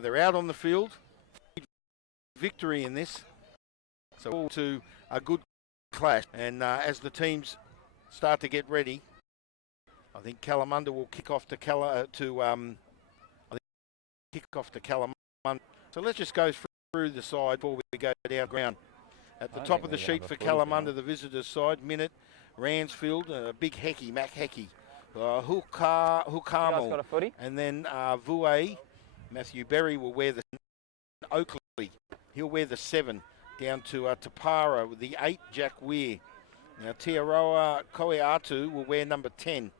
They're out on the field. Victory in this. So all to a good clash. And as the teams start to get ready, I think Kalamunda will kick off to Kalamunda. So let's just go through the side before we go down ground. At the top of the sheet for Kalamunda, the visitors' side, Minute, Ransfield, Big Hecky, Mac Hecky, Hukamal, and then Vue, Matthew Berry will wear the Oakley. He'll wear the 7 down to Tapara with the 8, Jack Weir. Now Tiaroa Koeatu will wear number 10.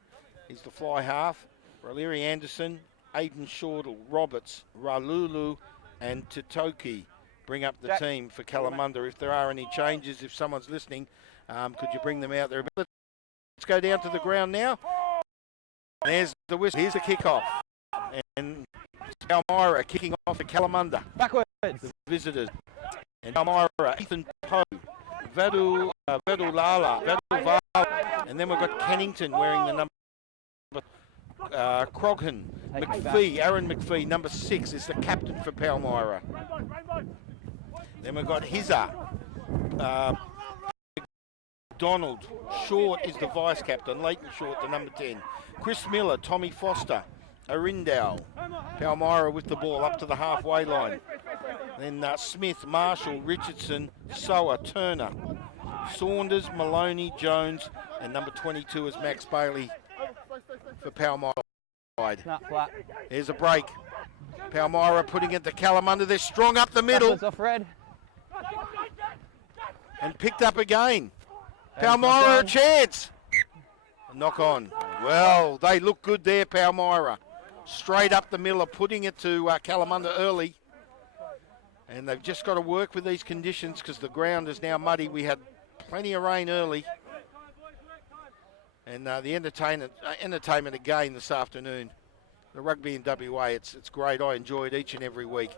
He's the fly half. Raleri Anderson, Aidan Shortle, Roberts, Ralulu, and Titoki bring up the team for Kalamunda. If there are any changes, if someone's listening, could you bring them out there? Let's go down to the ground now. There's the whistle. Here's the kickoff. And Palmyra kicking off to Kalamunda. Backwards. The visitors. And Palmyra, Ethan Poe, Vadu Lala, and then we've got Kennington wearing the number Croghan, McPhee, Aaron McPhee, number 6 is the captain for Palmyra. Then we've got Hizza, Donald, Short is the vice captain, Leighton Short, the number 10. Chris Miller, Tommy Foster, Arindale, Palmyra with the ball up to the halfway line. Then Smith, Marshall, Richardson, Soa, Turner, Saunders, Maloney, Jones, and number 22 is Max Bailey for Palmyra. There's a break. Palmyra putting it to Kalamunda. They're strong up the middle. Off red. And picked up again. Palmyra a chance. Knock on. Well, they look good there, Palmyra. Straight up the middle, putting it to Kalamunda early. And they've just got to work with these conditions because the ground is now muddy. We had plenty of rain early. And the entertainment again this afternoon. The rugby in WA, it's great. I enjoy it each and every week.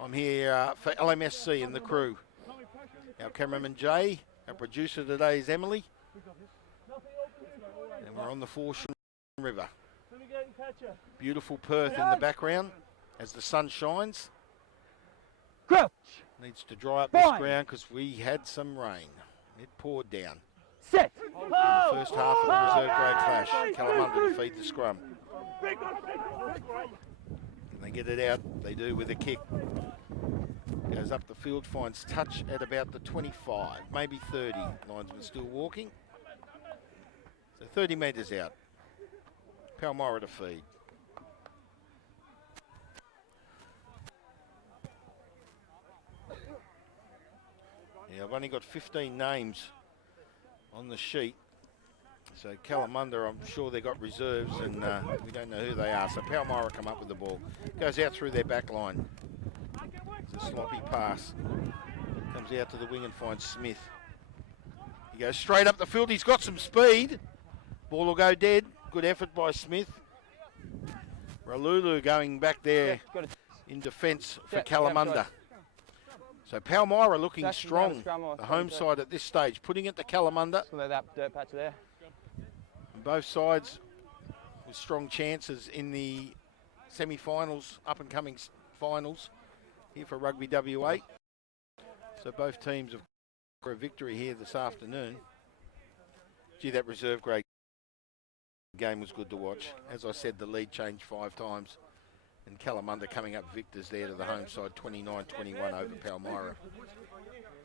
I'm here for LMSC and the crew. Our cameraman Jay, our producer today is Emily. And we're on the Fortescue River. Beautiful Perth in the background as the sun shines. Crouch. Needs to dry up this ground because we had some rain. It poured down. Set. In the first half of the reserve grade clash, Kalamunda to feed the scrum. And they get it out, they do with a kick. Goes up the field, finds touch at about the 25, maybe 30. Linesman still walking. So 30 metres out. Palmyra to feed. Yeah, I've only got 15 names on the sheet. So Kalamunda, I'm sure they got reserves and we don't know who they are. So Palmyra come up with the ball. Goes out through their back line. It's a sloppy pass. Comes out to the wing and finds Smith. He goes straight up the field. He's got some speed. Ball will go dead. Good effort by Smith. Ralulu going back there in defence for Kalamunda. So Palmyra looking strong. The home side at this stage. Putting it to Kalamunda. That dirt patch there. Both sides with strong chances in the semi-finals, up-and-coming finals here for Rugby WA. So both teams have got a victory here this afternoon. Gee, that reserve grade game was good to watch. As I said, the lead changed 5 times. And Kalamunda coming up victors there to the home side, 29-21 over Palmyra.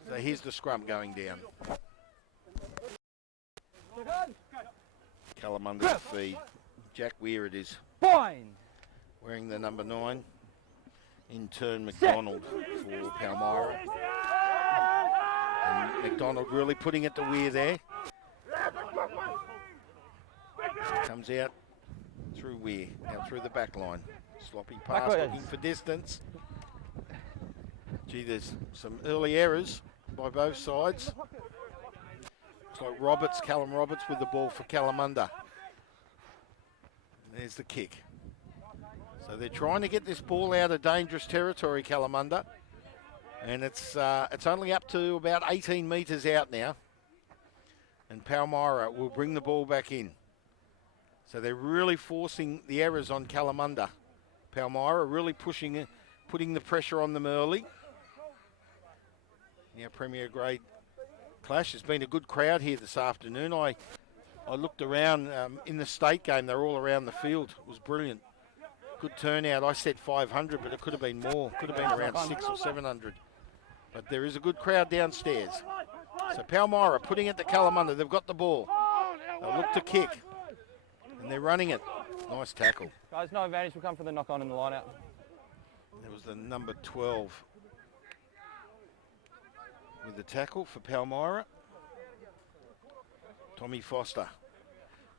So here's the scrum going down. Kalamunda to feed. Jack Weir it is. Fine. Wearing the number 9. In turn, McDonald for Palmyra. And McDonald really putting it to Weir there. Comes out through Weir, out through the back line. Sloppy pass, looking for distance. Gee, there's some early errors by both sides. Looks like Callum Roberts with the ball for Kalamunda. There's the kick. So they're trying to get this ball out of dangerous territory, Kalamunda. And it's only up to about 18 metres out now. And Palmyra will bring the ball back in. So they're really forcing the errors on Kalamunda. Palmyra really pushing putting the pressure on them early. Now Premier Grade clash. There's been a good crowd here this afternoon. I looked around in the state game. They're all around the field. It was brilliant. Good turnout. I said 500, but it could have been more. Could have been around 600 or 700. But there is a good crowd downstairs. So Palmyra putting it to Kalamunda. They've got the ball. They'll look to kick. And they're running it. Nice tackle. Guys, no advantage will come from the knock on and the line out. There was the number 12 with the tackle for Palmyra. Tommy Foster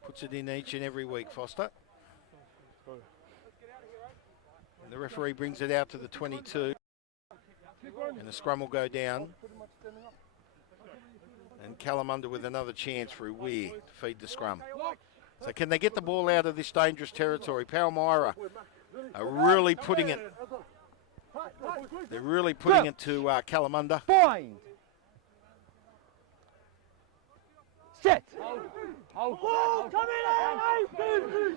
puts it in each and every week, Foster. And the referee brings it out to the 22. And the scrum will go down. And Kalamunda with another chance for Weir to feed the scrum. So can they get the ball out of this dangerous territory? Palmyra are really putting it. They're really putting it to Kalamunda. Bind. Set. Oh, come in!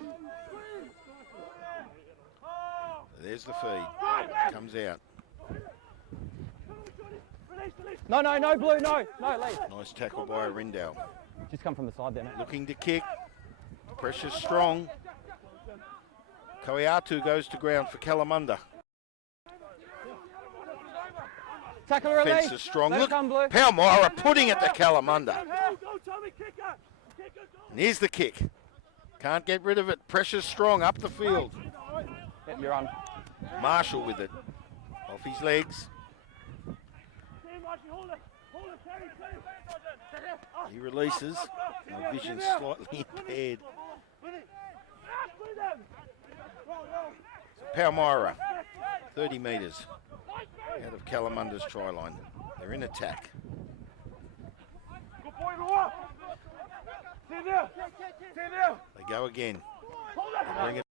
There's the feed. Comes out. No, blue, no, leave. Nice tackle by Rindell. Just come from the side there, mate. Looking to kick. Pressure's strong. Koiatu goes to ground for Kalamunda. Tackle release. Fence is strong. Let Look, it come, blue. Palmyra putting it to Kalamunda. And here's the kick. Can't get rid of it. Pressure's strong up the field. Yep, you're on. Marshall with it. Off his legs. He releases. My vision's slightly impaired. Palmyra, 30 metres out of Kalamunda's try line. They're in attack. They go again. They bring it.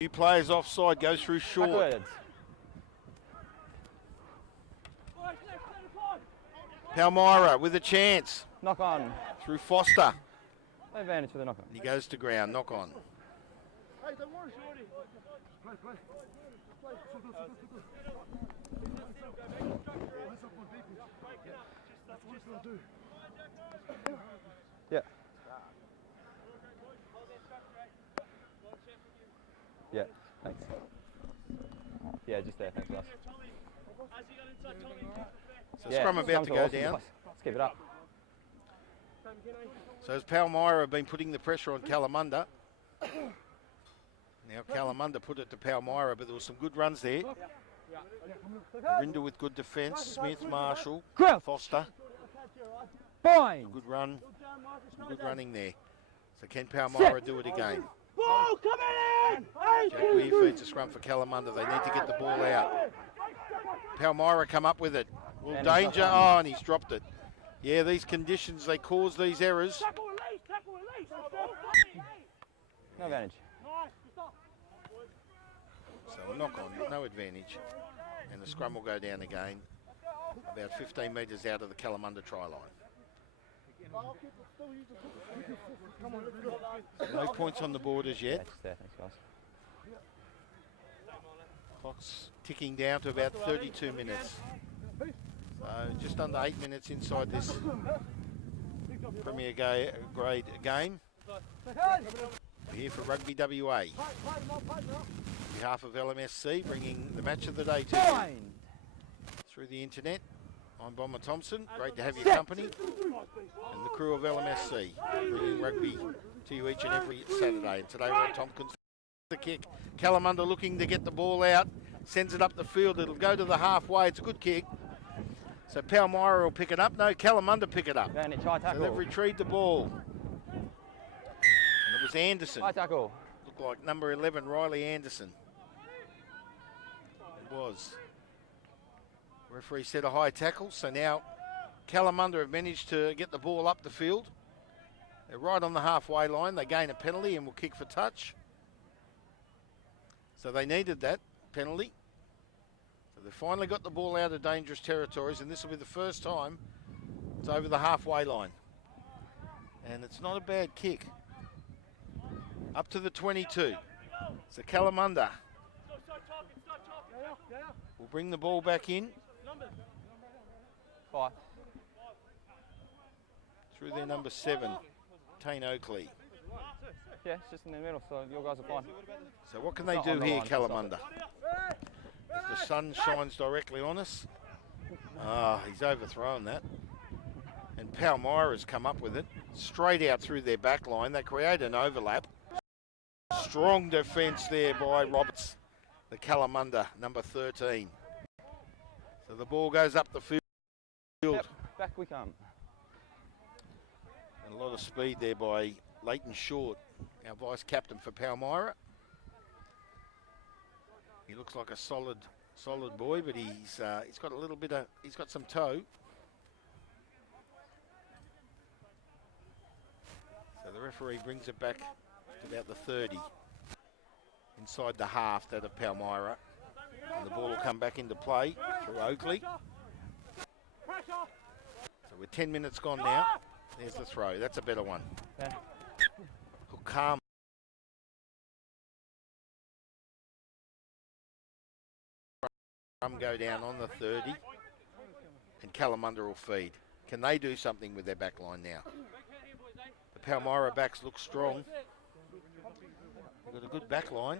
Few players offside, goes through short. Backwards. Palmyra with a chance. Knock on. Through Foster. No advantage for the knock on. He goes to ground, knock on. Yeah. Yeah, thanks. Yeah, just there, thanks, guys. So scrum about to go down. Let's keep it up. So as Palmyra have been putting the pressure on Kalamunda. Now Kalamunda put it to Palmyra, but there was some good runs there. Rinda with good defence. Smith, Marshall, Foster. Bind. Good run. Some good running there. So can Palmyra do it again? Ball coming in! Jack Weir feeds a scrum for Kalamunda. They need to get the ball out. Palmyra come up with it. Well, And danger. Oh, and he's dropped it. Yeah, these conditions, they cause these errors. No advantage. So a knock on, no advantage. And the scrum will go down again. About 15 metres out of the Kalamunda try line. No points on the board as Yeah, yet. just there, thanks, guys. Clock's ticking down to about 32 minutes. So just under 8 minutes inside this Premier Grade game. We're here for Rugby WA. On behalf of LMSC, bringing the match of the day to you Bind. through the internet. I'm Bomber Thompson. Great to have your company. And the crew of LMSC, bringing rugby to you each and every Saturday. And today Rob Tompkins the kick. Kalamunda looking to get the ball out. Sends it up the field. It'll go to the halfway. It's a good kick. So Palmyra will pick it up. No, Kalamunda pick it up. Advantage, high So tackle. they've retrieved the ball. And it was Anderson. High tackle. Looked like number 11, Riley Anderson. It was. Referee said a high tackle. So now Kalamunda have managed to get the ball up the field. They're right on the halfway line. They gain a penalty and will kick for touch. So they needed that penalty. So they finally got the ball out of dangerous territories, and this will be the first time it's over the halfway line. And it's not a bad kick. Up to the 22. So Kalamunda will bring the ball back in. 5. Through their number 7, Tane Oakley. Yeah, it's just in the middle, so your guys are fine. So what can they do here, Kalamunda? As the sun shines directly on us. Ah, he's overthrown that. And Palmyra's come up with it. Straight out through their back line. They create an overlap. Strong defence there by Roberts, the Kalamunda, number 13. So the ball goes up the field. Yep, back we come. And a lot of speed there by Leighton Short, our vice-captain for Palmyra. He looks like a solid boy, but he's got a little bit of, he's got some toe. So the referee brings it back to about the 30. Inside the half, that of Palmyra. And the ball will come back into play through Oakley. So we're 10 minutes gone now. There's the throw. That's a better one. Yeah. Calm. Go down on the 30. And Kalamunda will feed. Can they do something with their back line now? The Palmyra backs look strong. They've got a good back line.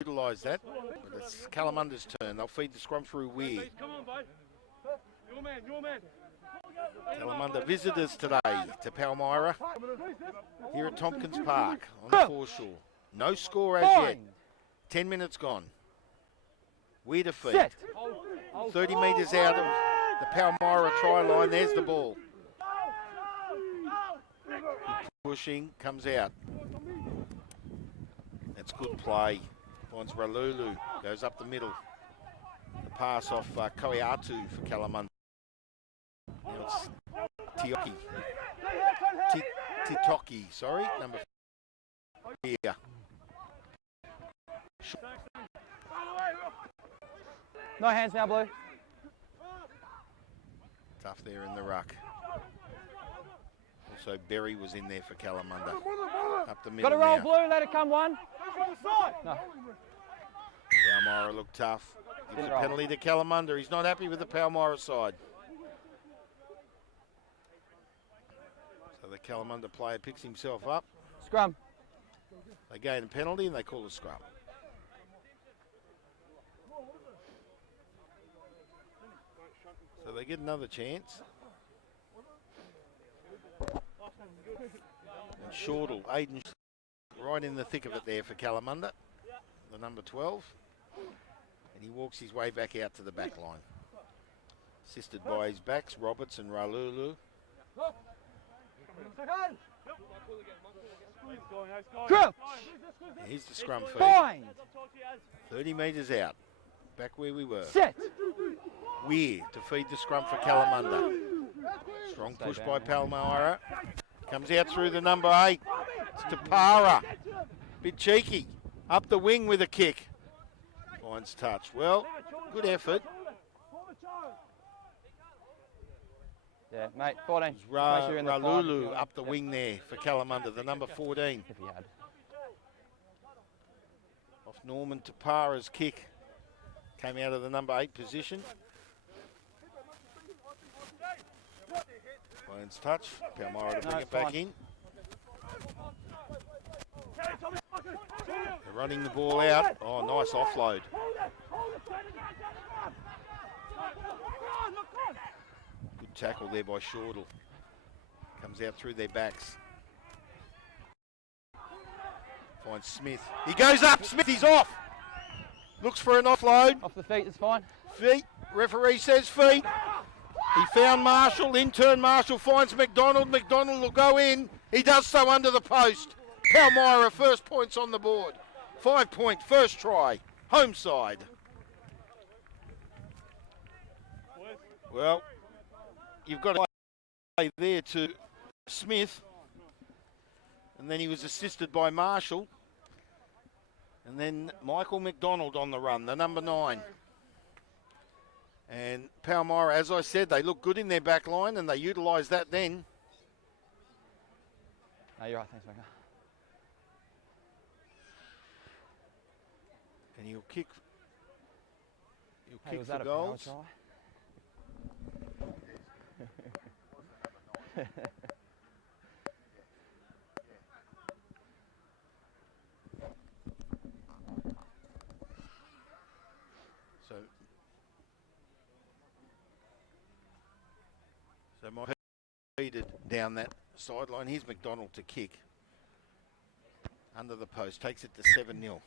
Utilise that. But it's Kalamunda's turn. They'll feed the scrum through Weir. Kalamunda visitors today to Palmyra here at Tompkins Park on the foreshore. No score as yet. 10 minutes gone. Weir to feed. 30 metres out of the Palmyra try line. There's the ball. Pushing, comes out. That's good play. Finds Ralulu, goes up the middle. The pass off Koiatu for Kalamunda. Now it's Tioki. Titoki, sorry, number 4 here. No hands now, Blue. Tough there in the ruck. Also, Berry was in there for Kalamunda. Up the middle. Got to roll, now. Blue. Let it come one. No. Palmyra looked tough. Gives a penalty to Kalamunda. He's not happy with the Palmyra side. So the Kalamunda player picks himself up. Scrum. They gain a penalty and they call a scrum. So they get another chance. And Shortle, Aiden, right in the thick of it there for Kalamunda, the number 12. And he walks his way back out to the back line. Assisted by his backs, Roberts and Ralulu. Here's the scrum feed. Bind. 30 metres out. Back where we were. Set. Weir to feed the scrum for Kalamunda. Strong push by Palmyra. Comes out through the number 8. It's Tapara. Bit cheeky. Up the wing with a kick. Finds touch. Well, good effort. Yeah, mate, 14. Ralulu up the wing there for Kalamunda, the number 14. If he had. Off Norman Tapara's kick. Came out of the number 8 position. Finds touch. Palmyra to bring it back in. They're running the ball out. Oh, nice offload. Good tackle there by Shortle. Comes out through their backs. Finds Smith. He goes up. Smith, he's off. Looks for an offload. Off the feet, it's fine. Feet. Referee says feet. He found Marshall. In turn, Marshall finds McDonald. McDonald will go in. He does so under the post. Palmyra first points on the board. 5-point first try. Home side. Well, you've got to play there to Smith. And then he was assisted by Marshall. And then Michael McDonald on the run, the number 9. And Palmyra, as I said, they look good in their back line and they utilise that then. No, you're right, thanks, Mecca. And he'll kick. He'll Hey, kick was for that a power goals. try? So my heated down that sideline. Here's McDonald to kick. Under the post, takes it to 7-0.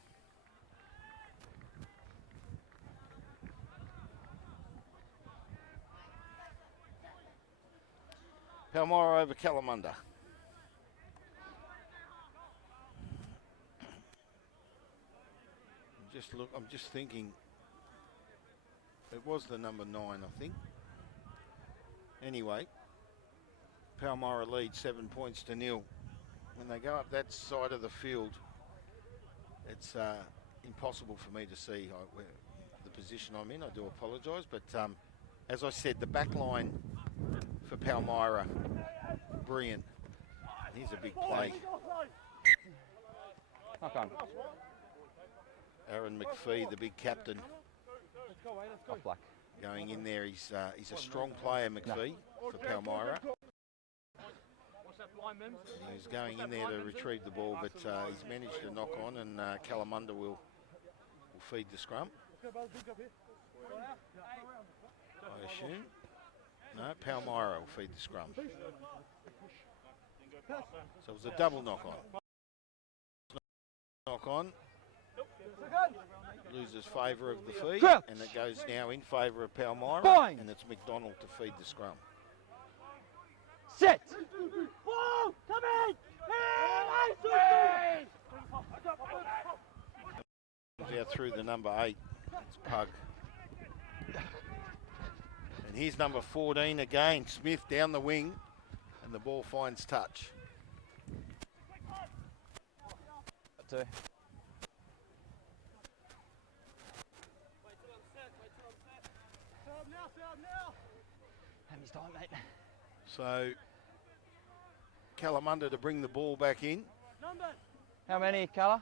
Palmyra over Kalamunda. I'm just thinking. It was the number 9, I think. Anyway, Palmyra leads 7 points to 0. When they go up that side of the field, it's impossible for me to see the position I'm in. I do apologise, but as I said, the back line for Palmyra, brilliant. Here's a big play. Knock on. Aaron McPhee, the big captain, Off black. going in there. He's a strong player, McPhee, for Palmyra. He's going in there to retrieve the ball, but he's managed to knock on, and Kalamunda will feed the scrum. I assume. No, Palmyra will feed the scrum. So it was a double knock on. Knock on. Loses favour of the feed, and it goes now in favour of Palmyra, and it's McDonald to feed the scrum. Sit! Ball, come in! Out through the number 8, it's Pug. And here's number 14 again, Smith down the wing, and the ball finds touch. Two. Hammy's time, mate. So, Kalamunda to bring the ball back in. How many, Colour?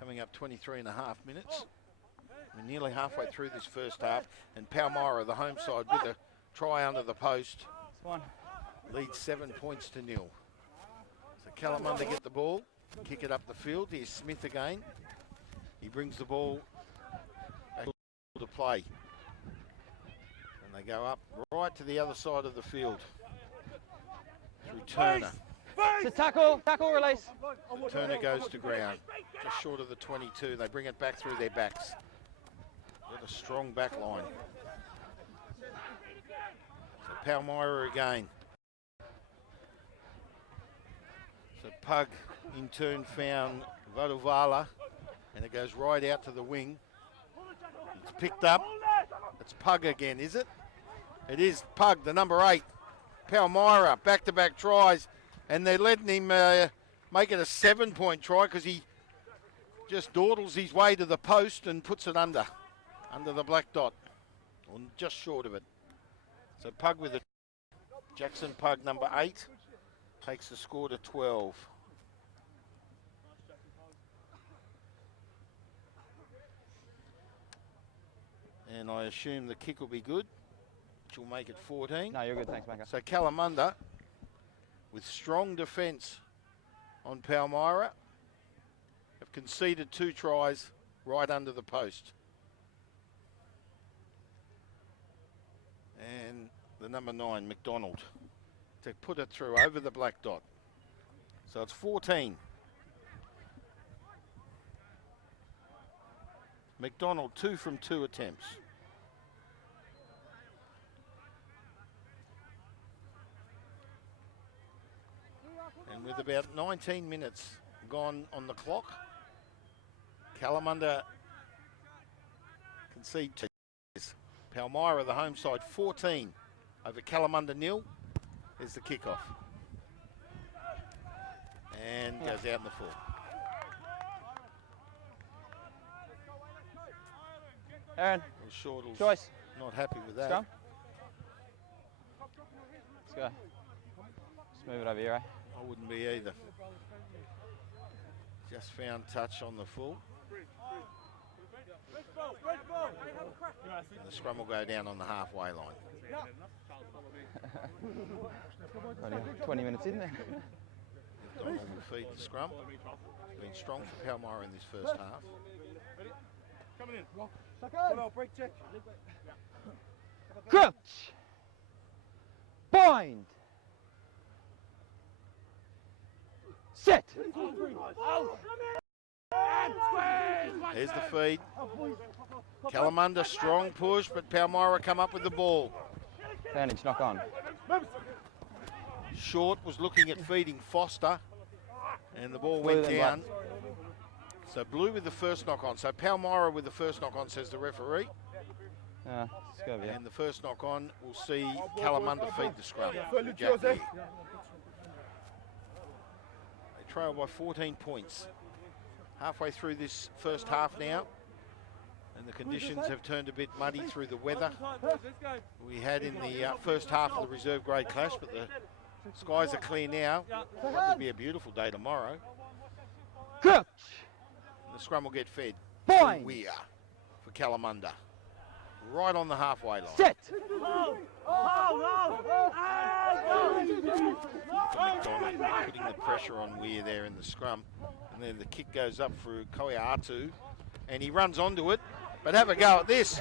Coming up 23 and a half minutes. We're nearly halfway through this first half, and Palmyra, the home side, with a try under the post, leads 7 points to 0. So Kalamunda get the ball, kick it up the field. Here's Smith again. He brings the ball back to play. And they go up right to the other side of the field through Turner. It's a tackle release. Turner goes to ground, just short of the 22. They bring it back through their backs. Got a strong back line. So Palmyra again. So Pug in turn found Vodovala, and it goes right out to the wing. It's picked up. It's Pug again, is it? It is Pug, the number 8. Palmyra, back-to-back tries. And they're letting him make it a 7-point try because he just dawdles his way to the post and puts it under the black dot, or just short of it. So Pug with it. Jackson Pug, number 8, takes the score to 12. And I assume the kick will be good, which will make it 14. No, you're good, thanks, Macca. So Kalamunda, with strong defence on Palmyra, have conceded 2 tries right under the post. And the number 9, McDonald, to put it through over the black dot. So it's 14. McDonald, 2 from 2 attempts. And with about 19 minutes gone on the clock, Kalamunda concede 2. Palmyra, the home side, 14 over Kalamunda 0. There's the kickoff. And goes out in the full. Aaron, Shortle's choice. not happy with that. Scrum. Let's go. Move it over here, eh? I wouldn't be either. Just found touch on the full. And the scrum will go down on the halfway line. Only 20 minutes in there. Donald will feed the scrum. It's been strong for Palmyra in this first half. Crouch! Bind! Set! There's the feed. Kalamunda strong push, but Palmyra come up with the ball. Advantage, knock on. Short was looking at feeding Foster, and the ball Blue went then down. So blue with the first knock on. So Palmyra with the first knock on, says the referee. Let's go over here. And the first knock on will see Kalamunda feed the scrum. Jack there. They trail by 14 points. Halfway through this first half now, and the conditions have turned a bit muddy through the weather we had in the first half of the reserve grade clash, but the skies are clear now. It'll be a beautiful day tomorrow. Crouch! The scrum will get fed. Bind! Weir for Kalamunda. Right on the halfway line. Set! McDonald putting the pressure on Weir there in the scrum. And then the kick goes up for Koiatu. And he runs onto it. But have a go at this.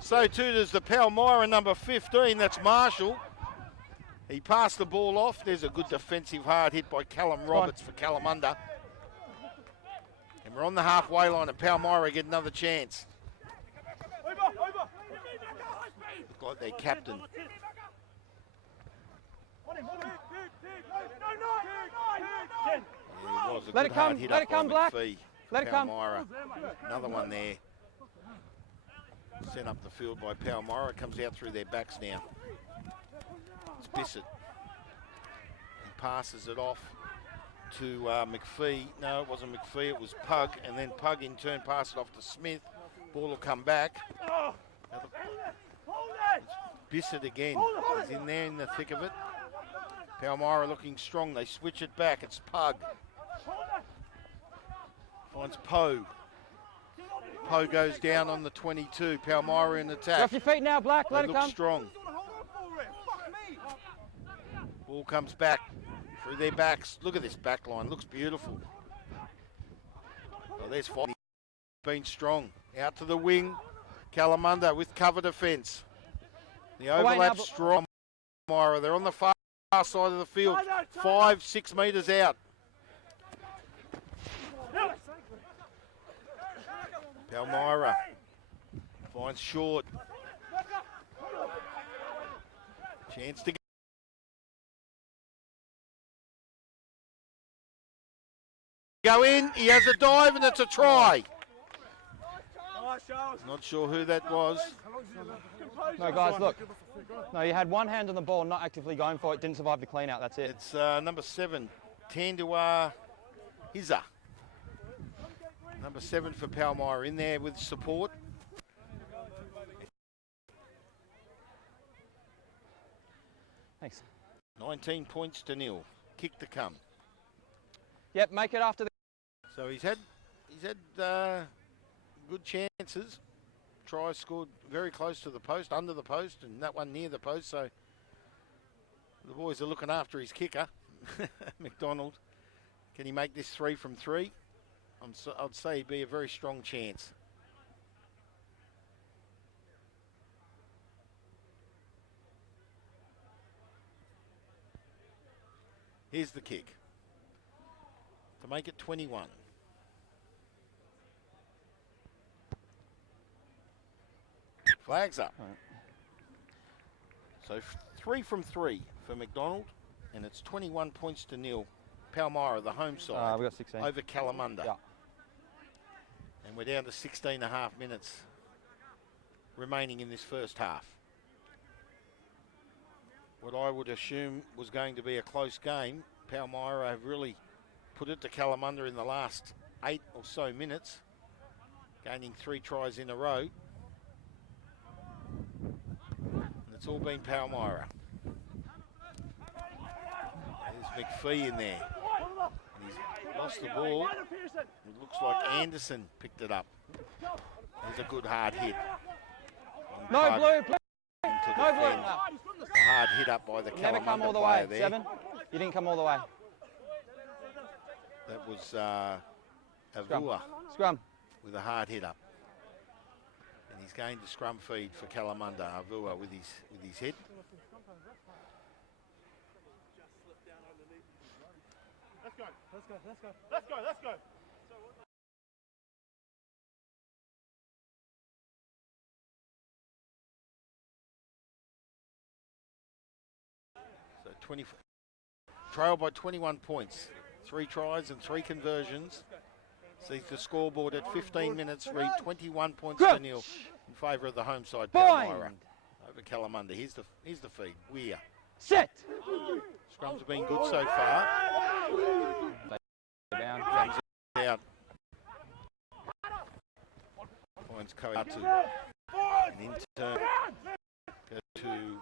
So too does the Palmyra number 15. That's Marshall. He passed the ball off. There's a good defensive hard hit by Callum Roberts for Kalamunda. And we're on the halfway line and Palmyra get another chance. Look like their captain. Yeah, it was a Let good it come, hard hit let up it come, by Black. McPhee. Let it come. Palmyra. Another one there. Sent up the field by Palmyra. Comes out through their backs now. It's Bissett. He passes it off to McPhee. No, it wasn't McPhee, it was Pug. And then Pug in turn passed it off to Smith. Ball will come back. It's Bissett again. He's in there in the thick of it. Palmyra looking strong. They switch it back. It's Pug. Finds Poe. Poe goes down on the 22. Palmyra in attack. Off your feet now, Black. Let They it look come. strong. Ball comes back through their backs. Look at this back line. Looks beautiful. Oh, there's five. Been strong. Out to the wing. Kalamunda with cover defence. The overlap strong. Palmyra. They're on the far side of the field. 5-6 metres out. Palmyra finds Short. Chance to go in. He has a dive and it's a try. Not sure who that was. No, guys, look. No, you had one hand on the ball, not actively going for it. Didn't survive the clean out. That's it. It's number 7, Tandua Hiza. Number 7 for Palmyra in there with support. Thanks. 19 points to 0. Kick to come. Yep, make it after the. So he's had good chances. Try scored very close to the post, under the post, and that one near the post. So the boys are looking after his kicker, McDonald. Can he make this 3 from 3? I'd say he'd be a very strong chance. Here's the kick to make it 21. Flags up. Right. So 3 from 3 for McDonald, and it's 21 points to 0. Palmyra, the home side, We got 16. over Kalamunda. Yeah. And we're down to 16.5 minutes remaining in this first half. What I would assume was going to be a close game, Palmyra have really put it to Kalamunda in the last 8 or so minutes, gaining 3 tries in a row. And it's all been Palmyra. McPhee in there. And he's lost the ball. It looks like Anderson picked it up. There's a good hard hit. No blue, please. No blue. A hard hit up by the Never come all Kalamunda the player way. there. 7. You didn't come all the way. That was Avua Scrum. with a hard hit up. And he's going to scrum feed for Kalamunda. Avua with his head. Let's go. Let's go. So 24. Trail by 21 points. 3 tries and 3 conversions. Sees the scoreboard at 15 minutes read 21 points to nil in favour of the home side, Palmyra, over Kalamunda. Here's the feed. Weir. Set. Scrums have been good so far. Down. Comes out. Finds Koatu. And in turn, go to. Didn't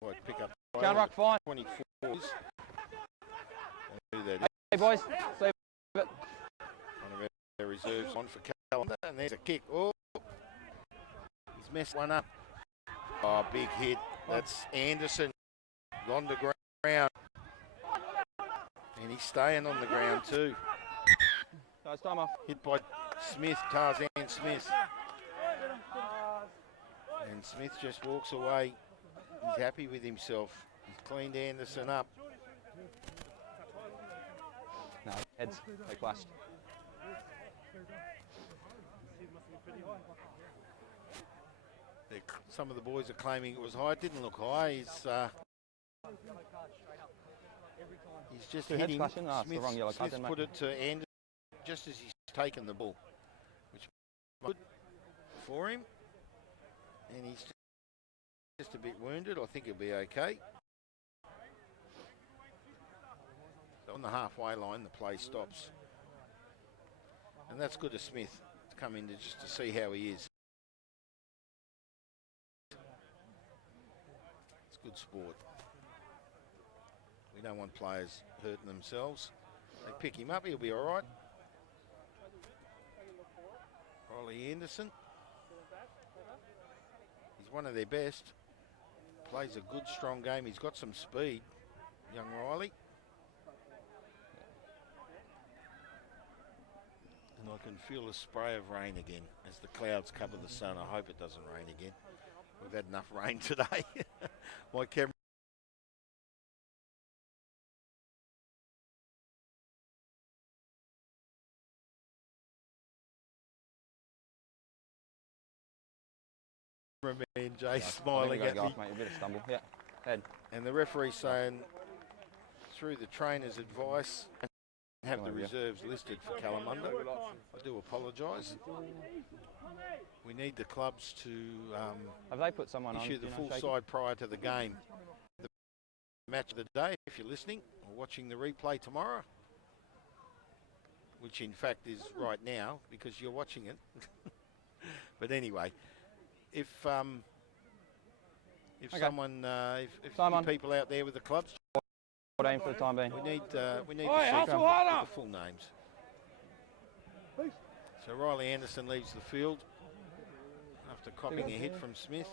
quite pick up. Counter ruck fine. 24s. Hey boys. Save it. One of our reserves on for Kalamunda, and there's a kick. Oh, he's messed one up. Oh, big hit. That's Anderson on the ground, and he's staying on the ground too. Guys, time off. Hit by Smith, Tarzan Smith, and Smith just walks away. He's happy with himself. He's cleaned Anderson up. No, heads. They clashed. Some of the boys are claiming it was high. It didn't look high. He's just Two heads hitting. clashing? No, it's the wrong yellow card, Smith's then, put mate. it to Anderson just as he's taken the ball, which is good for him. And he's just a bit wounded. I think he'll be okay. On the halfway line, the play stops. And that's good of Smith to come in just to see how he is. It's good sport. We don't want players hurting themselves. They pick him up, he'll be all right. Riley Anderson. He's one of their best. Plays a good, strong game. He's got some speed, young Riley. And I can feel a spray of rain again as the clouds cover the sun. I hope it doesn't rain again. We've had enough rain today. My camera. Me and Jay smiling at me. Off, mate. A bit of stumble. Yeah. Head. And the referee saying, through the trainer's advice, have the reserves listed for Kalamunda. I do apologise. We need the clubs to Have they put someone on? issue the full side prior to the game. The match of the day, if you're listening or watching the replay tomorrow, which in fact is right now because you're watching it. But anyway, if someone, if you people out there with the clubs, 14 for the time being. we need to see the full names. So Riley Anderson leaves the field after copying a hit from Smith.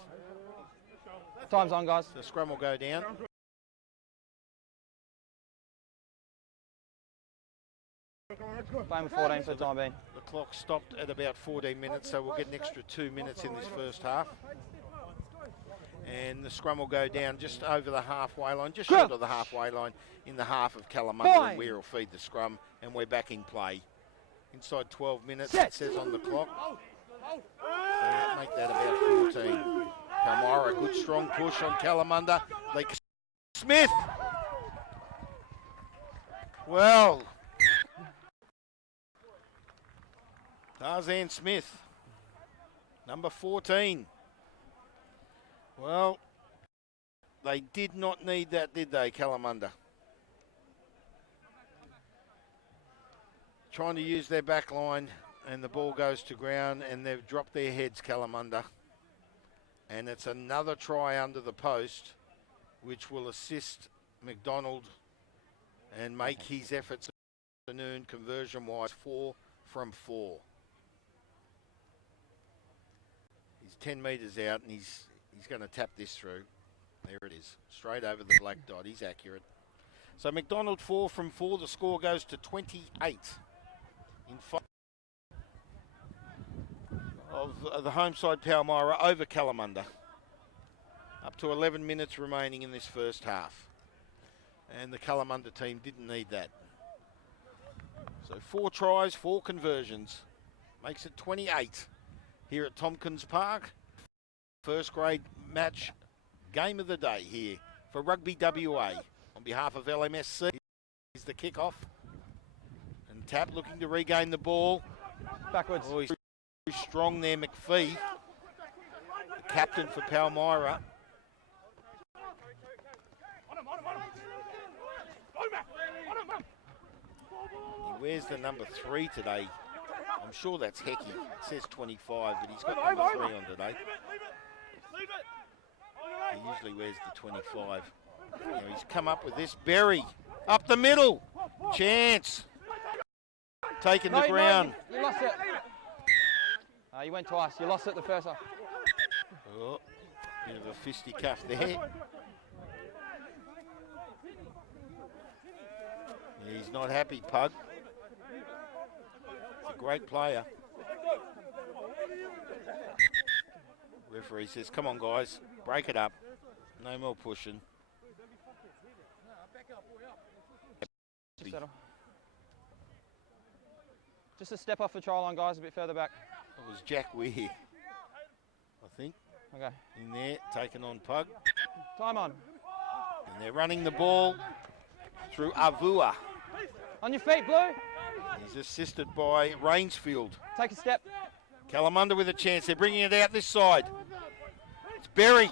Time's on, guys. The scrum will go down. Playing with 14 for the time being. The clock stopped at about 14 minutes, so we'll get an extra 2 minutes in this first half. And the scrum will go down just over the halfway line, just short of the halfway line in the half of Kalamunda, and we'll feed the scrum, and we're back in play. Inside 12 minutes, it says on the clock. So we'll make that about 14. Palmyra, good strong push on Kalamunda. Smith! Well, Tarzan Smith, number 14. Well, they did not need that, did they, Kalamunda? Trying to use their back line, and the ball goes to ground, and they've dropped their heads, Kalamunda. And it's another try under the post, which will assist McDonald and make his efforts afternoon conversion-wise 4 from 4. He's 10 metres out and he's going to tap this through. There it is, straight over the black dot. He's accurate. So McDonald 4 from 4. The score goes to 28 in 5 of the home side Palmyra over Kalamunda. Up to 11 minutes remaining in this first half. And the Kalamunda team didn't need that. So 4 tries, 4 conversions. Makes it 28 here at Tompkins Park. First grade match game of the day here for Rugby WA. On behalf of LMSC, here's the kickoff. And Tap looking to regain the ball. Backwards. Oh, he's strong there, McPhee. The captain for Palmyra. He wears the number 3 today. I'm sure that's Hecky. It says 25, but he's got number 3 on today. He usually wears the 25. Now he's come up with this. Berry up the middle. Chance. Taking the ground. You lost it. You went twice. You lost it the first one. Oh, bit of a fisticuff there. He's not happy, Pug. He's a great player. Referee says, come on, guys. Break it up. No more pushing. Just a step off the try line, guys, a bit further back. It was Jack Weir, I think. Okay. In there, taking on Pug. Time on. And they're running the ball through Avua. On your feet, Blue. He's assisted by Rainsfield. Take a step. Kalamunda with a chance. They're bringing it out this side. It's Berry.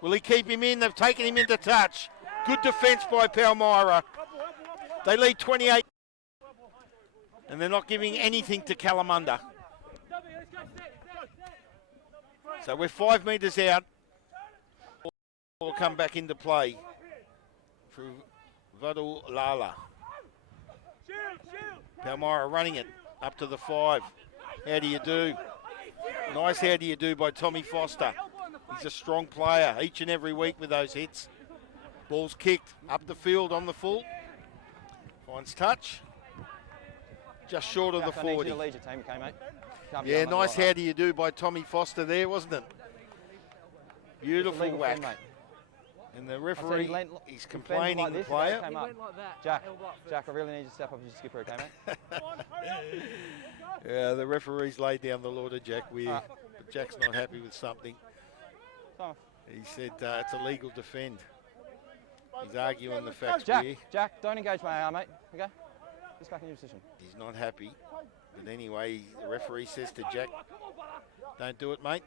Will he keep him in? They've taken him into touch. Good defence by Palmyra. They lead 28. And they're not giving anything to Kalamunda. So we're 5 metres out. Will come back into play through Vadul Lala. Palmyra running it up to the 5. How do you do? Nice how do you do by Tommy Foster. He's a strong player each and every week with those hits. Ball's kicked up the field on the full. Finds touch. Just short of the 40. I need you to lead your team, okay, mate? Yeah, nice how do you do by Tommy Foster there, wasn't it? Beautiful whack. Thing, mate. And the referee, he's complaining like the this, player. Jack, I really need you to step up as your skipper, okay, mate? Yeah, the referee's laid down the law to Jack Weir, but Jack's not happy with something. He said it's illegal defend. He's arguing the facts, Weir. Jack, don't engage my AR, mate, okay? Just back in your position. He's not happy, but anyway, the referee says to Jack, don't do it, mate.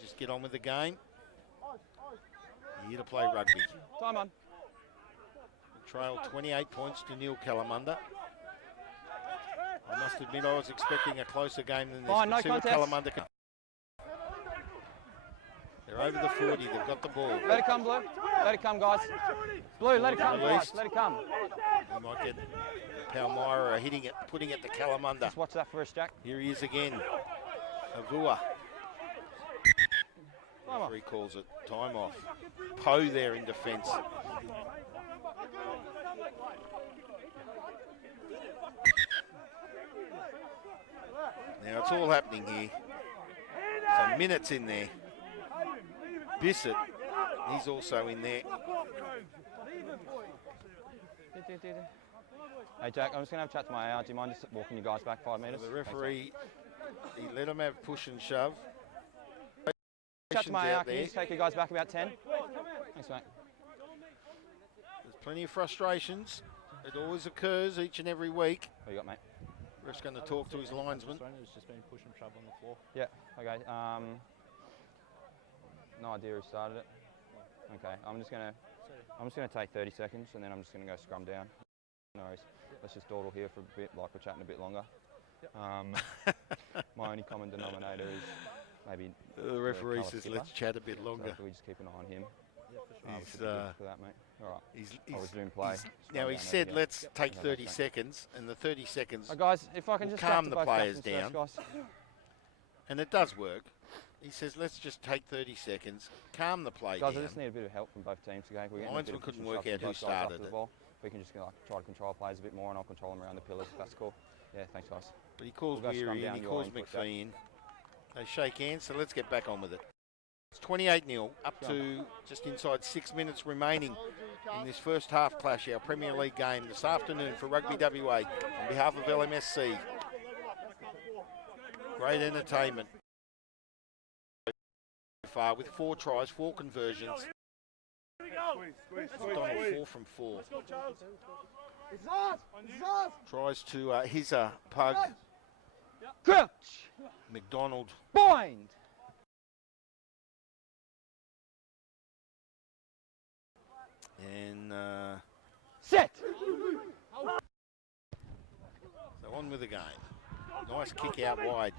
Just get on with the game. You're here to play rugby. Time on. Trail 28 points to nil Kalamunda. I must admit I was expecting a closer game than this. Fine, no see what contest. Kalamunda can. They're over the 40, they've got the ball. Let it come, Blue. Let it come, guys. Blue, let it come, guys. Released. Let it come. We might get Palmyra hitting it, putting it to Kalamunda. Just watch that for us, Jack. Here he is again. Avua. Time off. Referee calls it time off. Poe there in defence. Now it's all happening here. Some minutes in there. Bissett, he's also in there. Hey Jack, I'm just going to have a chat to my AR. Do you mind just walking you guys back 5 metres? The referee, he let him have push and shove. Chat to my AR, can you just take you guys back about 10? Thanks, mate. There's plenty of frustrations. It always occurs each and every week. What you got, mate? Ref's going to talk to his linesman. It's just been push and shove on the floor. Yeah, okay. No idea who started it. Okay, I'm just gonna take 30 seconds and then I'm just gonna go scrum down. No worries. Let's just dawdle here for a bit, like we're chatting a bit longer. My only common denominator is maybe the referee says let's chat a bit longer. So we just keep an eye on him. He's, for that, mate. All right. I was doing play. Now he said, let's take 30 seconds, and the 30 seconds guys, if I can will just calm the both players captains down. first, guys. And it does work. He says, let's just take 30 seconds, calm the play Guys, down. I just need a bit of help from both teams. Okay? Linesman couldn't work out who started it. We can just try to control players a bit more, and I'll control them around the pillars. That's cool. Yeah, thanks, guys. But he calls We'll Weary and he calls McPhee in. They shake hands, so let's get back on with it. It's 28-0, up to just inside 6 minutes remaining in this first half clash, our Premier League game this afternoon for Rugby WA on behalf of LMSC. Great entertainment so far with 4 tries, 4 conversions. McDonald 4 from 4. Tries to Pug. Crouch! McDonald. Bind! And set! So on with the game. Nice kick out wide.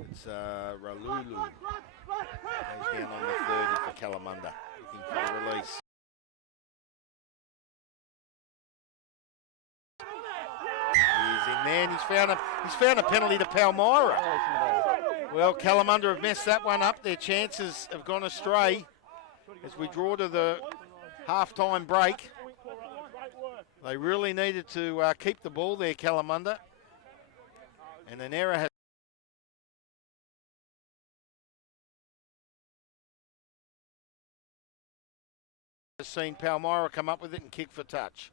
It's Ralulu. Goes down on the 30 for Kalamunda. Looking for a release. He's in there and he's found a penalty to Palmyra. Well, Kalamunda have messed that one up. Their chances have gone astray as we draw to the half-time break. They really needed to keep the ball there, Kalamunda. And an error has seen Palmyra come up with it and kick for touch.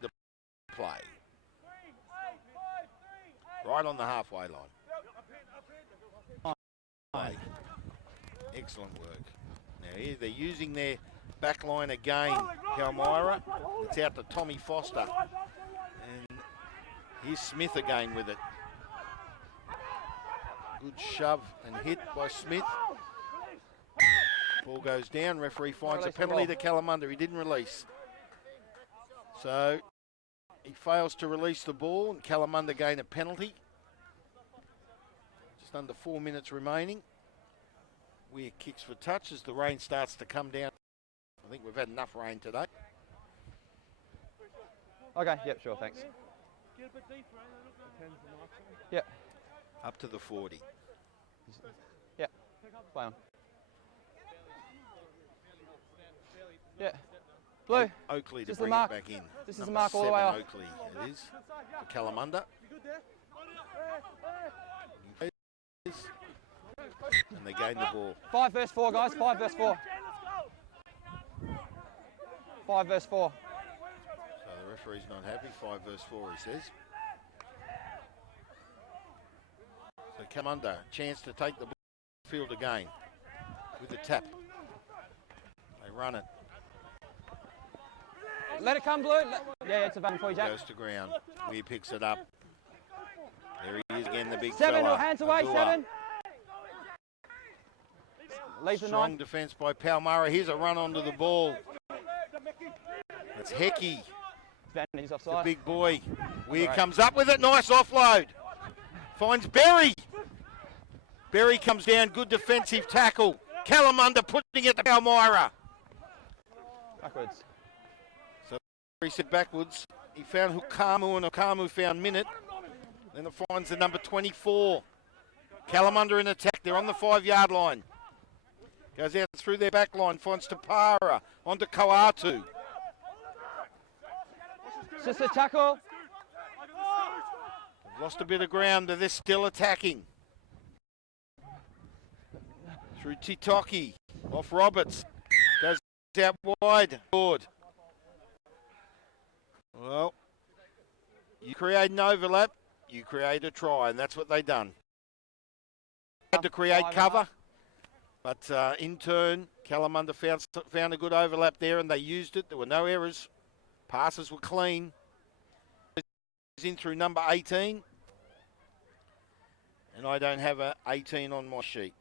The play. Right on the halfway line. Play. Excellent work. Now here they're using their back line again, Palmyra. It's out to Tommy Foster. And here's Smith again with it. Good shove and hit by Smith. Ball goes down. Referee finds a penalty to Kalamunda. He didn't release. So he fails to release the ball and Kalamunda gain a penalty. Just under 4 minutes remaining. Weir kicks for touch as the rain starts to come down. I think we've had enough rain today. Okay, yep, sure, thanks. Yep. Up to the 40. Yep, play on. Yeah. Blue. Oakley to This bring is the mark. it back in. This is Number the mark all the 7 way up. Oakley it is for Kalamunda. And they gain the ball. 5 verse 4, guys. 5 verse 4. 5 verse 4. So the referee's not happy. 5 verse 4 he says. So Kalamunda, chance to take the field again with the tap. They run it. Let it come, Blue. Yeah, it's a van for you, Jack. Goes to ground. Weir picks it up. There he is again, the big 7, fella. hands away, Azua. 7. Leave the Strong 9. defence by Palmyra. Here's a run onto the ball. That's Hecky, He's the offside. big boy. Weir Right. comes up with it. Nice offload. Finds Berry. Berry comes down. Good defensive tackle. Kalamunda putting it to Palmyra. Backwards. So he said backwards. He found Hukamu and Hukamu found Minute. Then it finds the number 24. Kalamunda in attack. They're on the 5-yard line. Goes out through their back line. Finds Tapara. Onto Koatu. Sister tackle. They've lost a bit of ground, but they're still attacking. Through Titoki. Off Roberts. Goes out wide. Good. Well, you create an overlap, you create a try, and that's what they done. Had to create cover, but in turn, Kalamunda found a good overlap there, and they used it. There were no errors. Passes were clean. In through number 18, and I don't have a 18 on my sheet,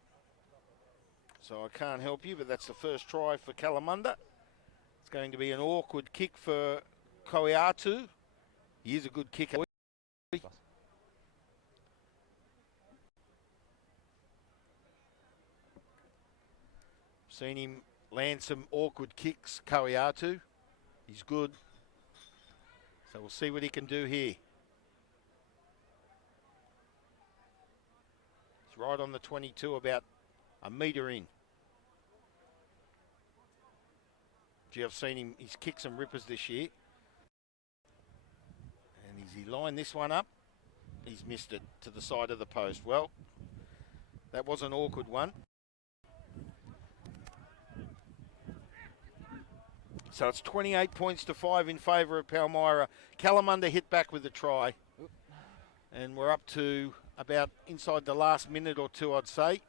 so I can't help you. But that's the first try for Kalamunda. It's going to be an awkward kick for Koiatu. He is a good kicker. Seen him land some awkward kicks, Koiatu. He's good. So we'll see what he can do here. He's right on the 22, about a metre in. Gee, I've seen him, he's kicked some rippers this year. And he lined this one up. He's missed it to the side of the post. Well, that was an awkward one. So it's 28 points to 5 in favour of Palmyra. Kalamunda hit back with a try. And we're up to about inside the last minute or two, I'd say.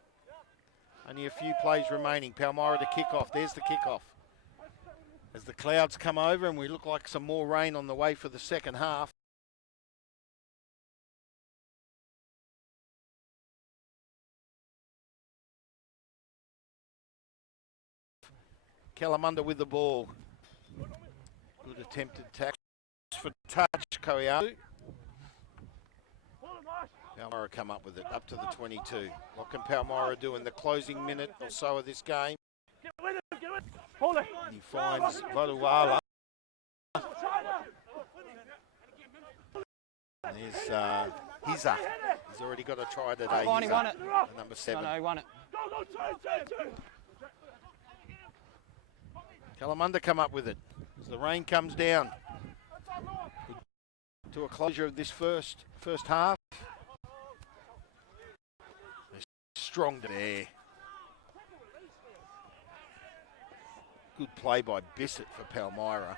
Only a few plays remaining. Palmyra to kick off. There's the kick off. As the clouds come over and we look like some more rain on the way for the second half. Kalamunda with the ball. Good attempted tackle for touch, Koiatu. Palmyra come up with it, up to the 22. What can Palmyra do in the closing minute or so of this game? He finds Valuala. There's Hiza. He's already got a try today. He won it. Number 7. No, he won it. Kalamunda come up with it as the rain comes down to a closure of this first half. They're strong there. Good play by Bissett for Palmyra.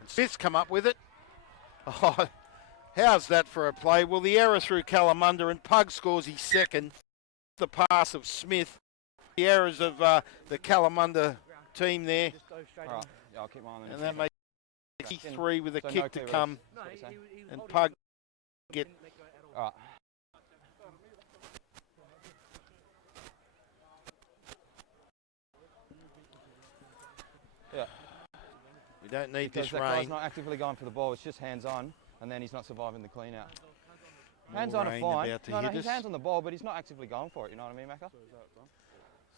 And Smith's come up with it. Oh, how's that for a play? Well, the error through Kalamunda, and Pug scores his second. The pass of Smith. The errors of the Kalamunda team there. All right. Yeah, I'll keep my eye on And that makes 3 with a kick to come. And Pug get... All right. Yeah. We don't need Because this that rain. guy's not actively going for the ball, it's just hands on, and then he's not surviving the clean out. More Hands on are rain fine. about to No, hit he's us. hands on the ball, but he's not actively going for it, you know what I mean, Macca?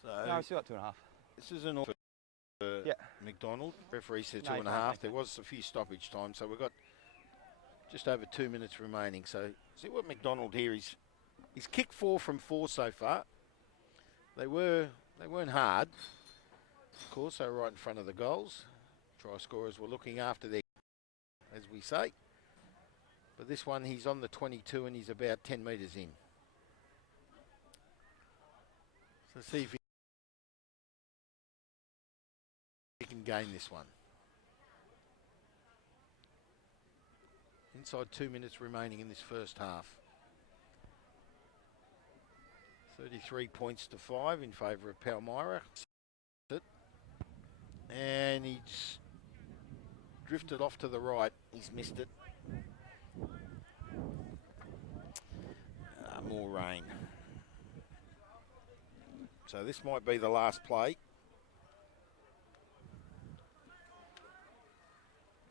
So No, he's still at 2.5. this is an offer for Yeah. McDonald. Referee said No, 2.5. fine, There was a few stoppage time, so we've got just over 2 minutes remaining. So see what McDonald here is. He's kicked 4 from 4 so far. They weren't hard. Of course, they were right in front of the goals. Try scorers were looking after their, as we say. But this one, he's on the 22 and he's about 10 metres in. So see if he can gain this one. Inside 2 minutes remaining in this first half. 33 points to 5 in favour of Palmyra. And he's drifted off to the right. He's missed it. More rain. So this might be the last play.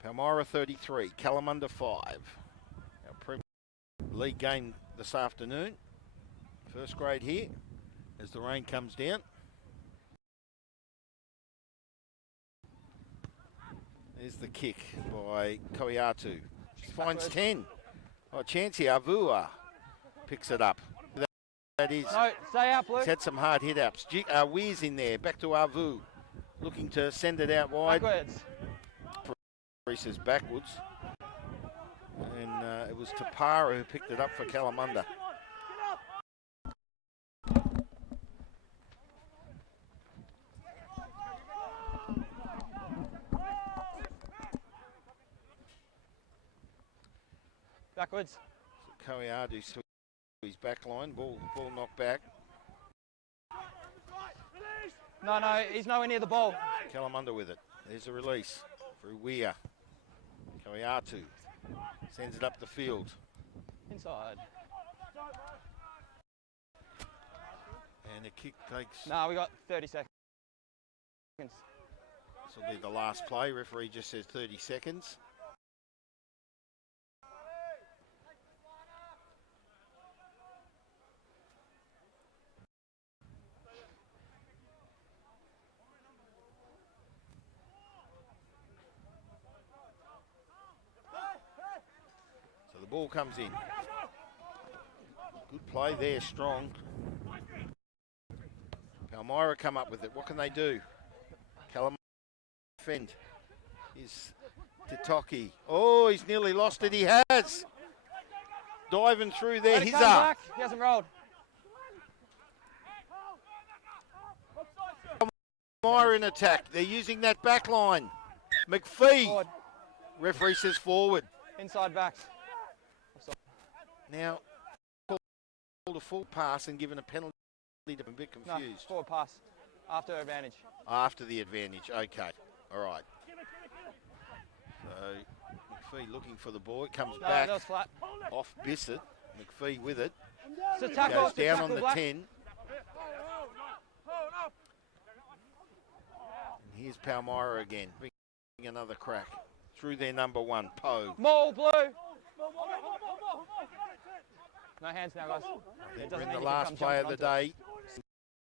Palmyra 33, Kalamunda 5. Our Premier League game this afternoon. First grade here as the rain comes down. There's the kick by Koiatu. She finds 10. Oh, Chancey Avua picks it up. That is. No, stay out, Blue. He's had some hard hit ups. Weir's in there. Back to Avu. Looking to send it out wide. Backwards. He says backwards. And it was Tapara who picked it up for Kalamunda. Backwards. So Koiadu to his back line. Ball knocked back. No, he's nowhere near the ball. Kalamunda with it. There's a release through Weir. Koiatu sends it up the field. Inside. And a kick takes... No, we got 30 seconds. This will be the last play. Referee just says 30 seconds. Ball comes in. Good play there, strong. Palmyra come up with it. What can they do? Kalamunda defend. Is Titoki. Oh, he's nearly lost it. He has. Diving through there. He's up. Back. He hasn't rolled. Palmyra in attack. They're using that back line. McPhee. Forward. Referee says forward. Inside backs. Now, called a full pass and given a penalty. I'm a bit confused. No, forward pass. After advantage. After the advantage. Okay. All right. So, McPhee looking for the ball. It comes No, back that was flat. off Bissett. McPhee with it. It's a tackle. Goes down on the 10. And here's Palmyra again. Bringing another crack. Through their number 1, Poe. Maul, blue. No hands now, guys. It doesn't And mean the you can last come play of jumping the onto day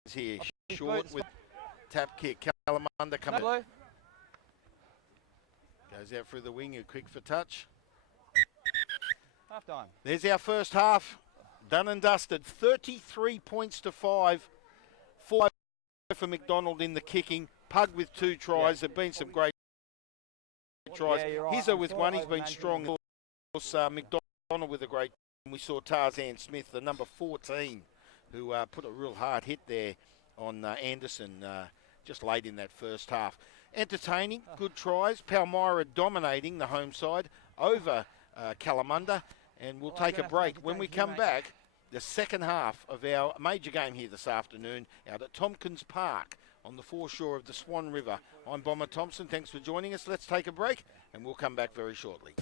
is here. Short with tap kick. Kalamunda it. No coming. blue. Goes out through the wing. Quick for touch. Half time. There's our first half. Done and dusted. 33 points to 5. 4 for McDonald in the kicking. Pug with 2 tries. There have been some great tries. Yeah, you're right. Hizzo I'm with sort 1. of He's been strong. Of course, McDonald with a great. We saw Tarzan Smith, the number 14, who put a real hard hit there on Anderson just late in that first half. Entertaining, good tries. Palmyra dominating the home side over Kalamunda. And we'll take a break. When we come back, the second half of our major game here this afternoon out at Tompkins Park on the foreshore of the Swan River. I'm Bomber Thompson. Thanks for joining us. Let's take a break and we'll come back very shortly.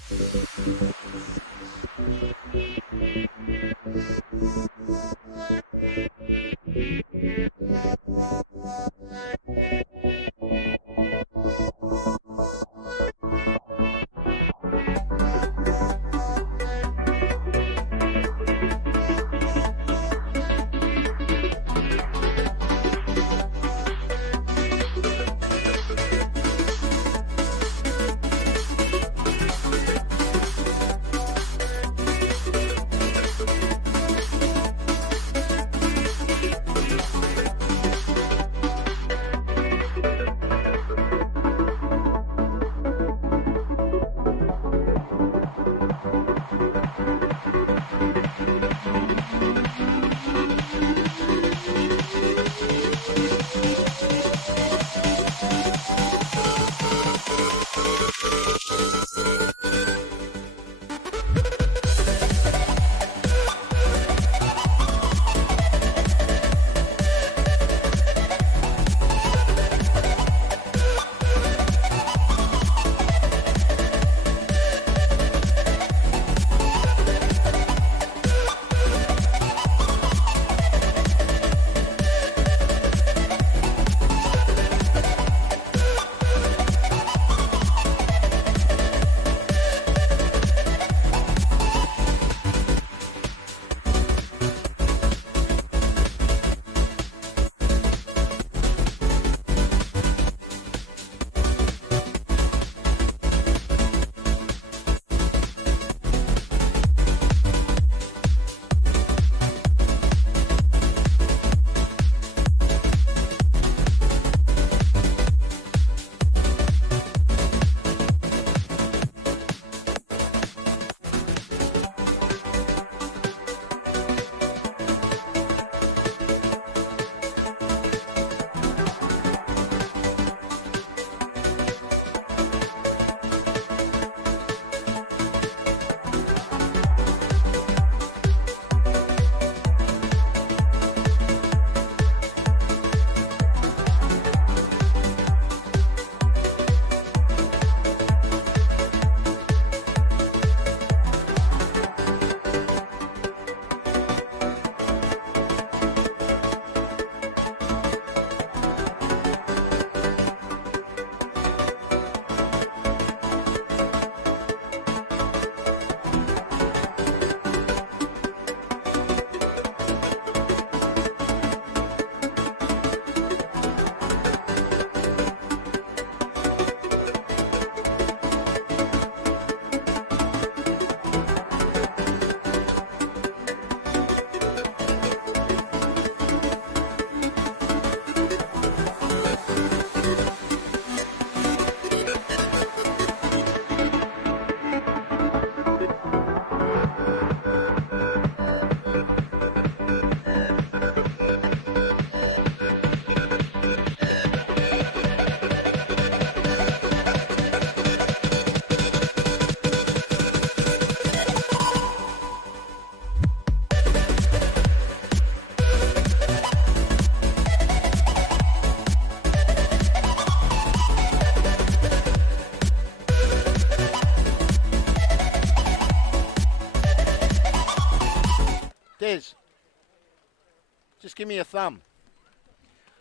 Give me a thumb.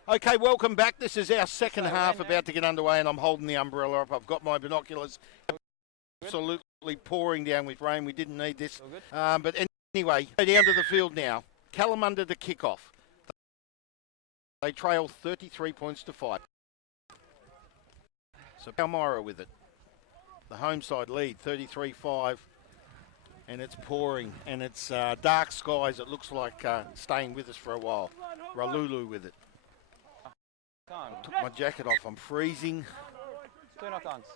Okay, welcome back. This is our second half about to get underway, and I'm holding the umbrella up. I've got my binoculars. Absolutely pouring down with rain. We didn't need this. But anyway, go down to the field now. Kalamunda to kick off. They trail 33 points to 5. So Palmyra with it. The home side lead, 33-5. And it's pouring. And it's dark skies. It looks like staying with us for a while. Ralulu with it. Took my jacket off. I'm freezing. 2 knock-ons.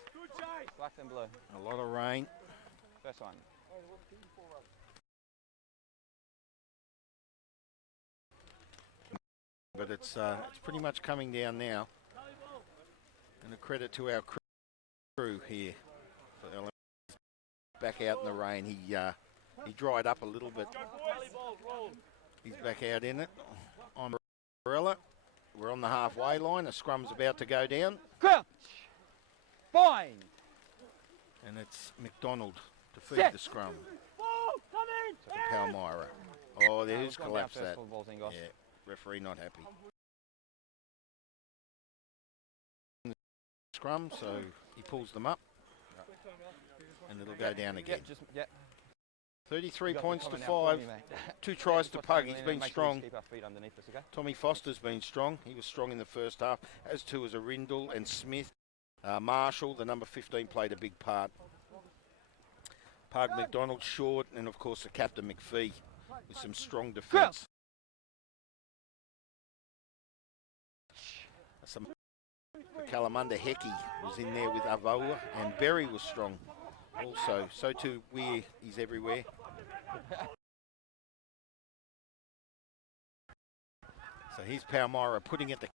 Black and blue. A lot of rain. First one. But it's pretty much coming down now. And a credit to our crew here. Back out in the rain. He dried up a little bit. He's back out in it. On umbrella. We're on the halfway line. A scrum's about to go down. Crouch! Fine! And it's McDonald to feed the scrum. To Palmyra. Oh, there's collapsed that. Yeah, referee not happy. Scrum, so he pulls them up. And it'll go down again. 33 points to 5. 2 tries to Pug. He's been strong. Tommy Foster's been strong. He was strong in the first half, as too as Arindal and Smith. Marshall, the number 15, played a big part. Pug, McDonald, Short, and of course the captain McPhee with some strong defence. Some Kalamunda Hecky was in there with Avoa, and Berry was strong also. So too Weir, he's everywhere. So here's Palmyra putting it to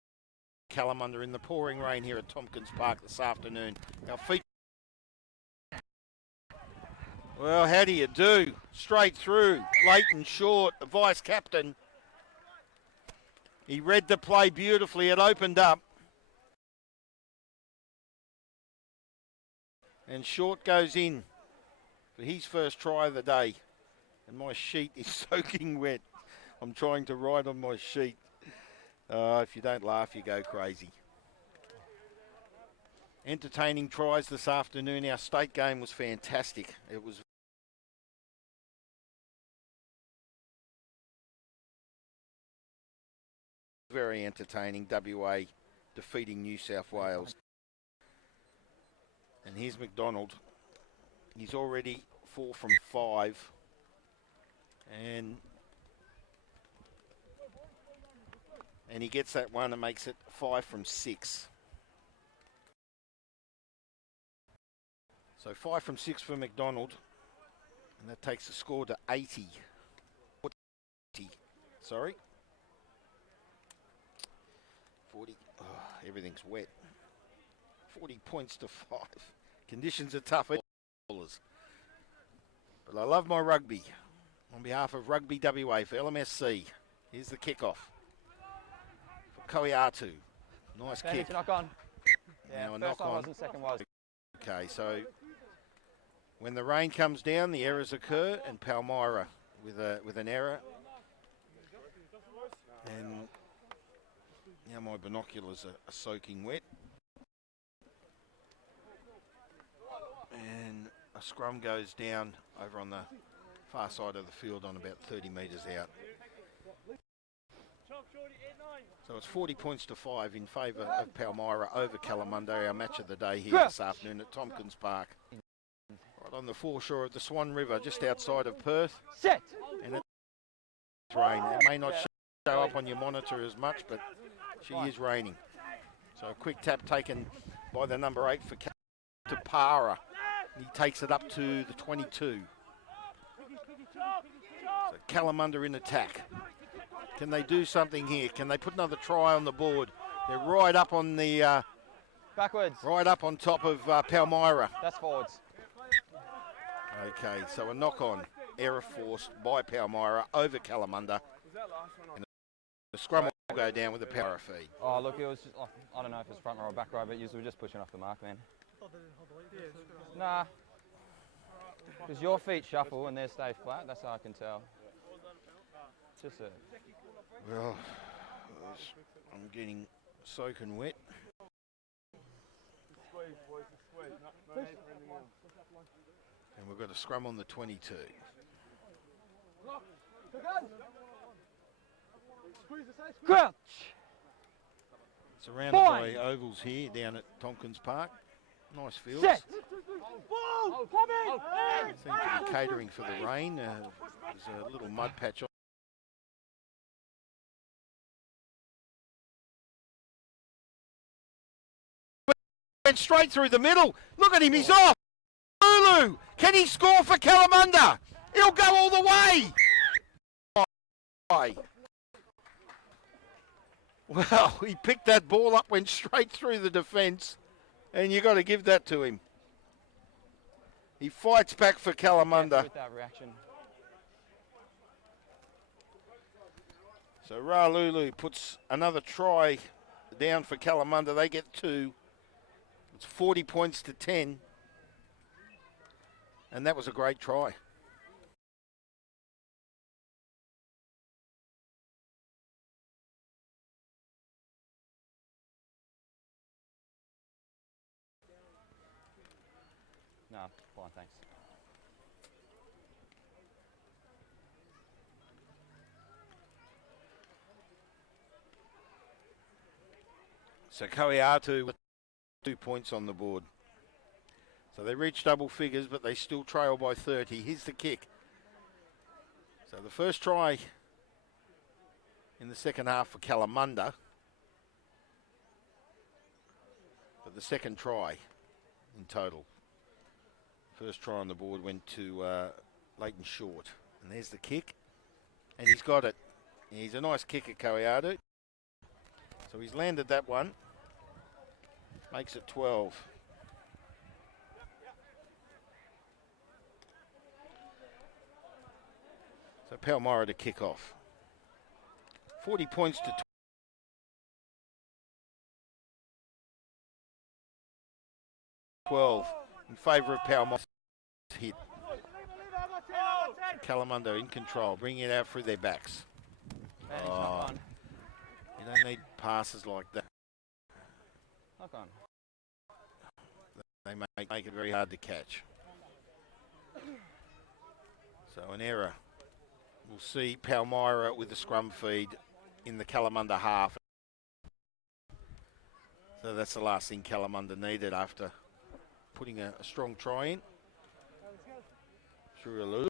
Kalamunda in the pouring rain here at Tompkins Park this afternoon. Our feet. Well, how do you do? Straight through. Leighton Short, the vice captain. He read the play beautifully. It opened up. And Short goes in for his first try of the day. And my sheet is soaking wet. I'm trying to write on my sheet. If you don't laugh, you go crazy. Entertaining tries this afternoon. Our state game was fantastic. It was very entertaining. WA defeating New South Wales. And here's McDonald. He's already 4 from 5. And he gets that one and makes it 5 from 6. So 5 from 6 for McDonald. And that takes the score to 80. 40. Sorry. 40. Oh, everything's wet. 40 points to 5. Conditions are tough. But I love my rugby. On behalf of Rugby WA for LMSC, here's the kickoff. Koiatu. Nice kick. Knock on. Yeah, first knock one on. wasn't, second was. Okay, so when the rain comes down, the errors occur, and Palmyra with an error. And now my binoculars are soaking wet. And a scrum goes down over on the far side of the field on about 30 metres out. So it's 40 points to 5 in favour of Palmyra over Kalamunda, our match of the day here this afternoon at Tompkins Park. Right on the foreshore of the Swan River, just outside of Perth. Set! And it's rain. It may not show up on your monitor as much, but she is raining. So a quick tap taken by the number 8 for to Para. He takes it up to the 22. So Kalamunda in attack. Can they do something here? Can they put another try on the board? They're right up on the backwards. Right up on top of Palmyra. That's forwards. Okay, so a knock-on error forced by Palmyra over Kalamunda. And the scrum will go down with a power feed. Oh, look, it was just, I don't know if it's front row or back row, but you were just pushing off the mark, man. Nah. Because your feet shuffle and they stay flat, that's how I can tell. Just a... Well, I'm getting soaking wet. And we've got a scrum on the 22. Crouch. Surrounded by ovals here down at Tompkins Park. Nice fields. Set. Seem to be catering for the rain. There's a little mud patch on. Went straight through the middle. Look at him, he's off. Lulu, can he score for Kalamunda? He'll go all the way. Well, he picked that ball up, went straight through the defence, and you got to give that to him. He fights back for Kalamunda. With that reaction. So Ralulu puts another try down for Kalamunda. They get 2. It's 40 points to 10. And that was a great try. No, fine, thanks. So Kohiatu with 2 points on the board. So they reach double figures, but they still trail by 30. Here's the kick. So the first try in the second half for Kalamunda. But the second try in total. First try on the board went to Leighton Short. And there's the kick. And he's got it. He's a nice kicker, Kohiatu. So he's landed that one. Makes it 12. So Palmyra to kick off. 40 points to 12 in favour of Palmyra. Hit. Kalamunda in control, bringing it out through their backs. Man, he's knock on. You don't need passes like that. Knock on. They make it very hard to catch. So an error. We'll see Palmyra with the scrum feed in the Kalamunda half. So that's the last thing Kalamunda needed after putting a strong try in. Shurulu.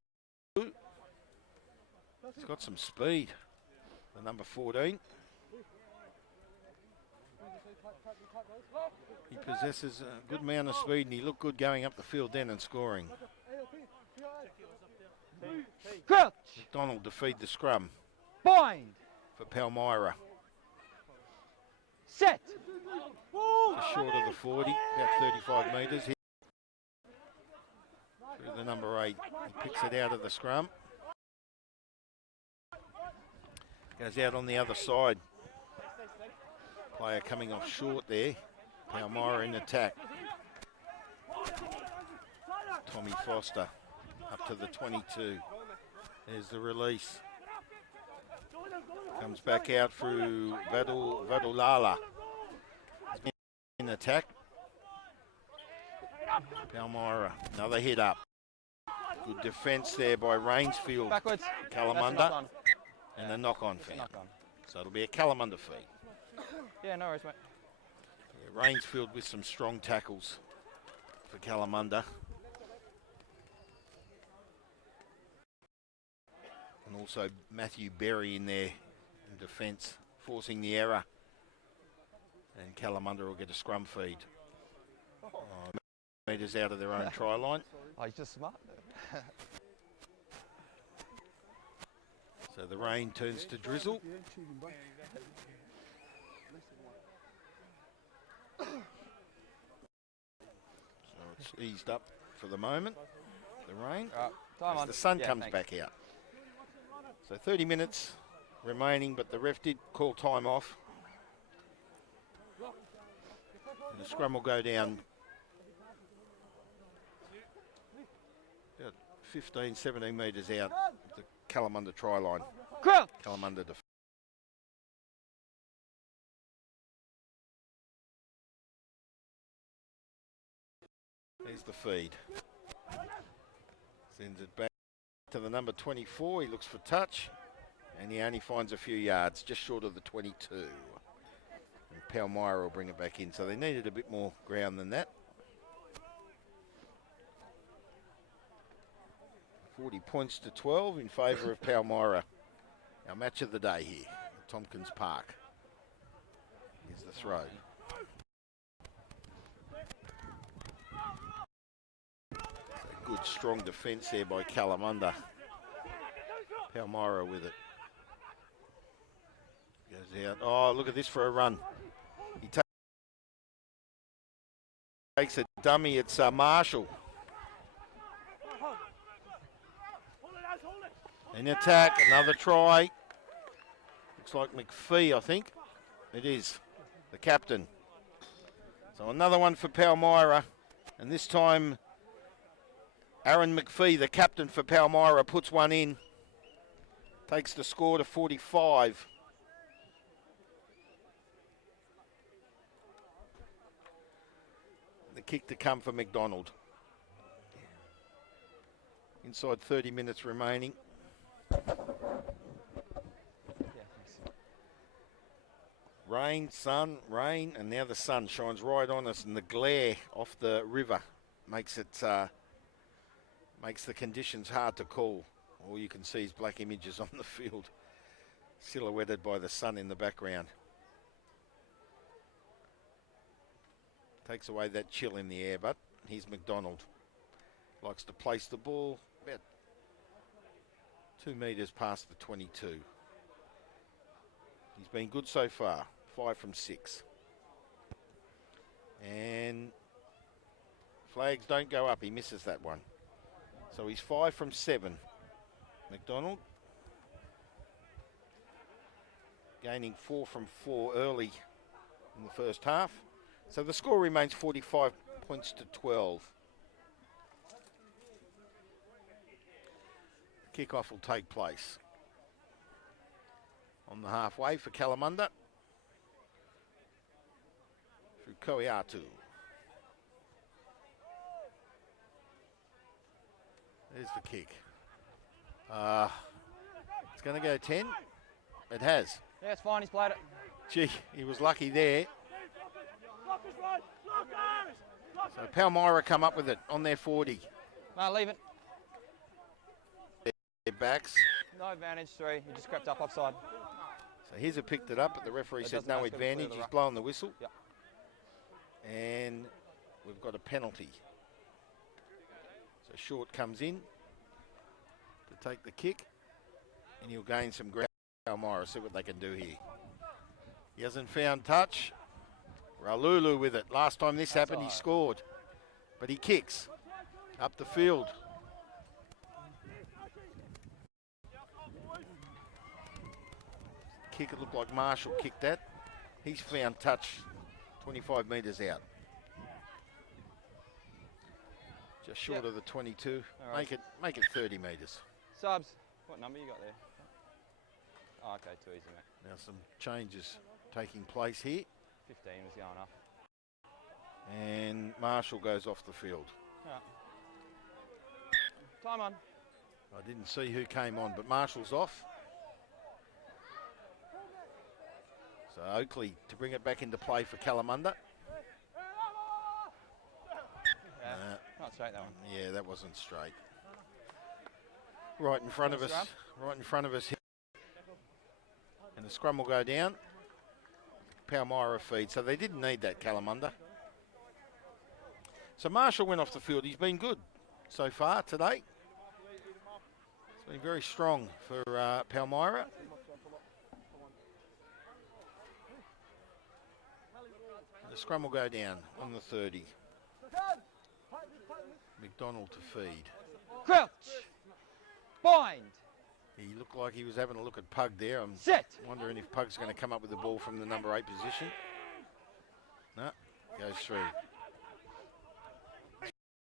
He's got some speed. The number 14. He possesses a good amount of speed and he looked good going up the field then and scoring. Crouch. McDonald to feed the scrum Bind. for Palmyra. Set. Just short of the 40, about 35 metres. Through the number 8. He picks it out of the scrum. Goes out on the other side. Player coming off short there. Palmyra in attack. Tommy Foster up to the 22. There's the release. Comes back out through Vadulala. In attack. Palmyra, another hit up. Good defence there by Rainsfield. Backwards. Kalamunda. And a knock-on foul. Knock on. So it'll be a Kalamunda feed. Yeah, no worries, mate. Yeah, Rainsfield with some strong tackles for Kalamunda. And also Matthew Berry in there in defence, forcing the error. And Kalamunda will get a scrum feed. Metres out of their own try line. Oh, he's just smart. So the rain turns to drizzle. So it's eased up for the moment, the rain, Time as on. the sun Yeah, comes thanks. back out. So 30 minutes remaining, but the ref did call time off. And the scrum will go down about 15, 17 metres out the Kalamunda try line. Crouch. Kalamunda There's the feed. Sends it back to the number 24. He looks for touch, and he only finds a few yards, just short of the 22. And Palmyra will bring it back in, so they needed a bit more ground than that. 40 points to 12 in favour of Palmyra. Our match of the day here at Tompkins Park. Here's the throw. Good strong defence there by Kalamunda. Palmyra with it. Goes out. Oh, look at this for a run. He takes a dummy. It's Marshall. An attack, another try. Looks like McPhee, I think. It is, the captain. So another one for Palmyra, and this time Aaron McPhee, the captain for Palmyra, puts one in. Takes the score to 45. The kick to come for McDonald. Inside 30 minutes remaining. Rain, sun, rain, and now the sun shines right on us, and the glare off the river makes it makes the conditions hard to call. All you can see is black images on the field, silhouetted by the sun in the background. Takes away that chill in the air, but here's McDonald. Likes to place the ball about 2 metres past the 22. He's been good so far, 5 from 6. And flags don't go up, he misses that one. So he's 5 from 7. McDonald gaining 4 from 4 early in the first half. So the score remains 45 points to 12. Kickoff will take place on the halfway for Kalamunda through Koiatu. There's the kick. It's going to go 10. It has. Yeah, it's fine. He's played it. Gee, he was lucky there. So Palmyra come up with it on their 40. No, leave it. Their backs. No advantage, 3. He just crept up offside. So here's a picked it up, but the referee It said doesn't no matter, it's gotta be advantage. clear He's the blowing the whistle. Yep. And we've got a penalty. So Short comes in to take the kick, and he'll gain some ground. Palmyra, see what they can do here. He hasn't found touch. Ralulu with it. Last time this happened, he scored. But he kicks up the field. Kick, it looked like Marshall kicked that. He's found touch 25 metres out. Just short of the 22. Right. Make it 30 metres. Subs. What number you got there? Oh, okay, too easy, mate. Now some changes taking place here. 15 was going up. And Marshall goes off the field. Right. Time on. I didn't see who came on, but Marshall's off. So Oakley to bring it back into play for Kalamunda. Yeah, not straight that one. Yeah, that wasn't straight. Right in front of us. Right in front of us here. And the scrum will go down. Palmyra feed. So they didn't need that, Kalamunda. So Marshall went off the field. He's been good so far today. It's been very strong for Palmyra. And the scrum will go down on the 30. McDonald to feed. Crouch. Bind. He looked like he was having a look at Pug there. I'm Set. wondering if Pug's going to come up with the ball from the number 8 position. No, goes through.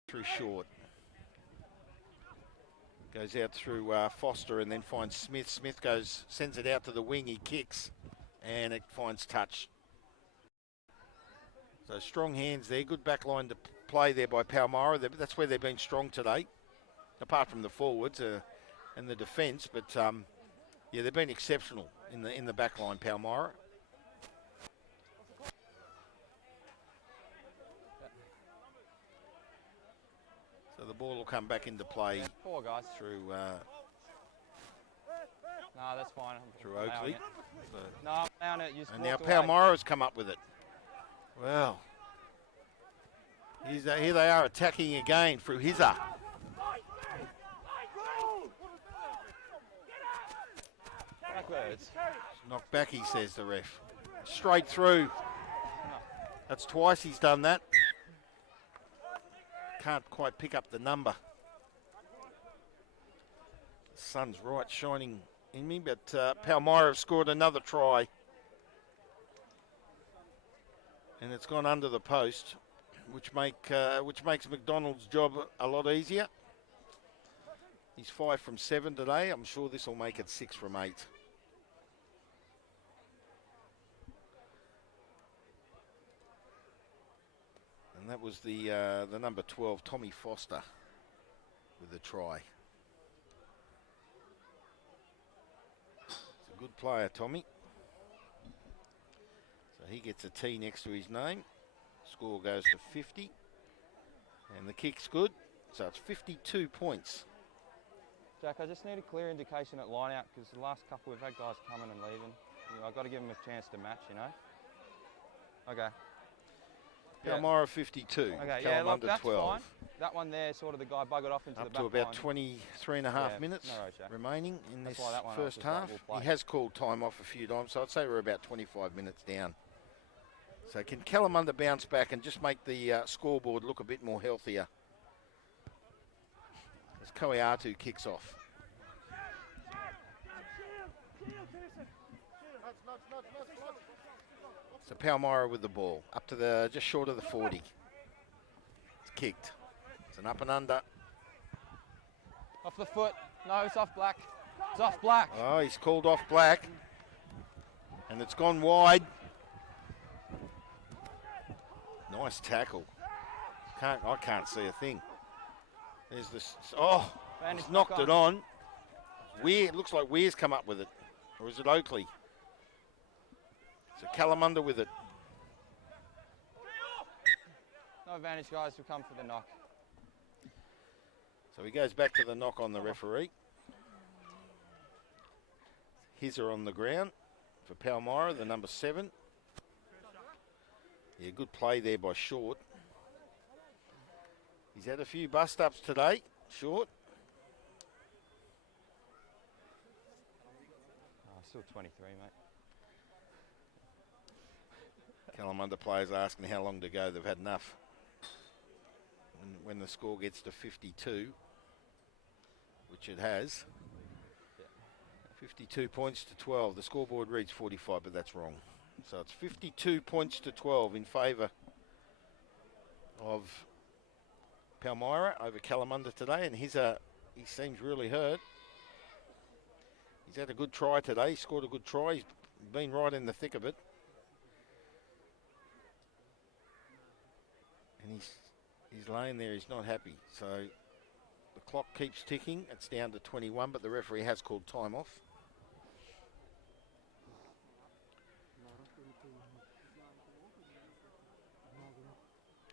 Through Short. Goes out through Foster and then finds Smith. Smith sends it out to the wing. He kicks and it finds touch. So strong hands there. Good back line to play there by Palmyra. That's where they've been strong today, apart from the forwards and the defence. But yeah, they've been exceptional in the back line, Palmyra. So the ball will come back into play Poor guys. through No, that's fine. through I'm allowing Oakley. it. No, I'm allowing it. You just And now walked away. Palmyra's come up with it. Well, here they are attacking again through Hizza. Backwards. Knocked back, he says, the ref. Straight through. That's twice he's done that. Can't quite pick up the number. The sun's right shining in me, but Palmyra have scored another try. And it's gone under the post, which makes McDonald's job a lot easier. He's 5 from 7 today. I'm sure this will make it 6 from 8. And that was the number 12, Tommy Foster, with the try. It's a good player, Tommy. So he gets a T next to his name. Score goes to 50. And the kick's good. So it's 52 points. Jack, I just need a clear indication at line out because the last couple we've had guys coming and leaving. You know, I've got to give them a chance to match, you know. Okay. Palmyra 52, Okay, yeah, look, Kalmunda that's 12. fine. That one there, sort of the guy buggered off into the Up back to about line. 23 and a half Yeah, minutes no worries, Jack. remaining in That's this why that one I was first just like, half. we'll play. He has called time off a few times, so I'd say we're about 25 minutes down. So can Kalamunda bounce back and just make the scoreboard look a bit more healthier? As Koiatu kicks off. So Palmyra with the ball, up to the just short of the 40. It's kicked. It's an up and under. Off the foot. No, it's off black. It's off black. Oh, he's called off black. And it's gone wide. Nice tackle. I can't see a thing. There's this. Oh, And he's it's knocked knock it on. Weir, it looks like Weir's come up with it. Or is it Oakley? So Kalamunda with it. No advantage, guys. We'll come for the knock. So he goes back to the knock on the referee. Hizza on the ground for Palmyra, the number 7. Yeah, good play there by Short. He's had a few bust-ups today, Short. Oh, still 23, mate. Kalamunda players are asking how long to go. They've had enough. When the score gets to 52, which it has, 52 points to 12. The scoreboard reads 45, but that's wrong. So it's 52 points to 12 in favour of Palmyra over Kalamunda today, and he seems really hurt. He's had a good try today. He scored a good try. He's been right in the thick of it. And he's laying there. He's not happy. So the clock keeps ticking. It's down to 21, but the referee has called time off.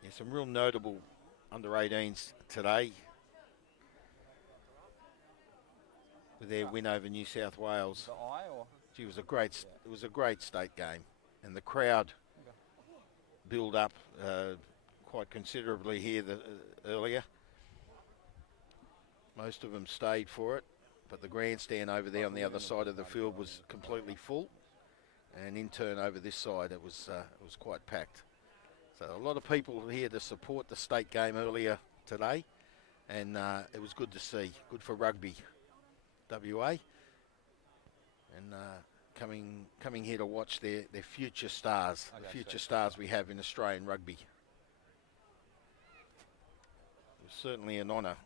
Yeah, some real notable under-18s today with their win over New South Wales. The eye or? Gee, it was a great state game, and the crowd build up quite considerably here earlier. Most of them stayed for it, but the grandstand over there on the other side of the field was completely full, and in turn over this side it was quite packed. So a lot of people here to support the state game earlier today, and it was good to see. Good for rugby, WA, and coming here to watch their future stars, the future stars we have in Australian rugby. It was certainly an honour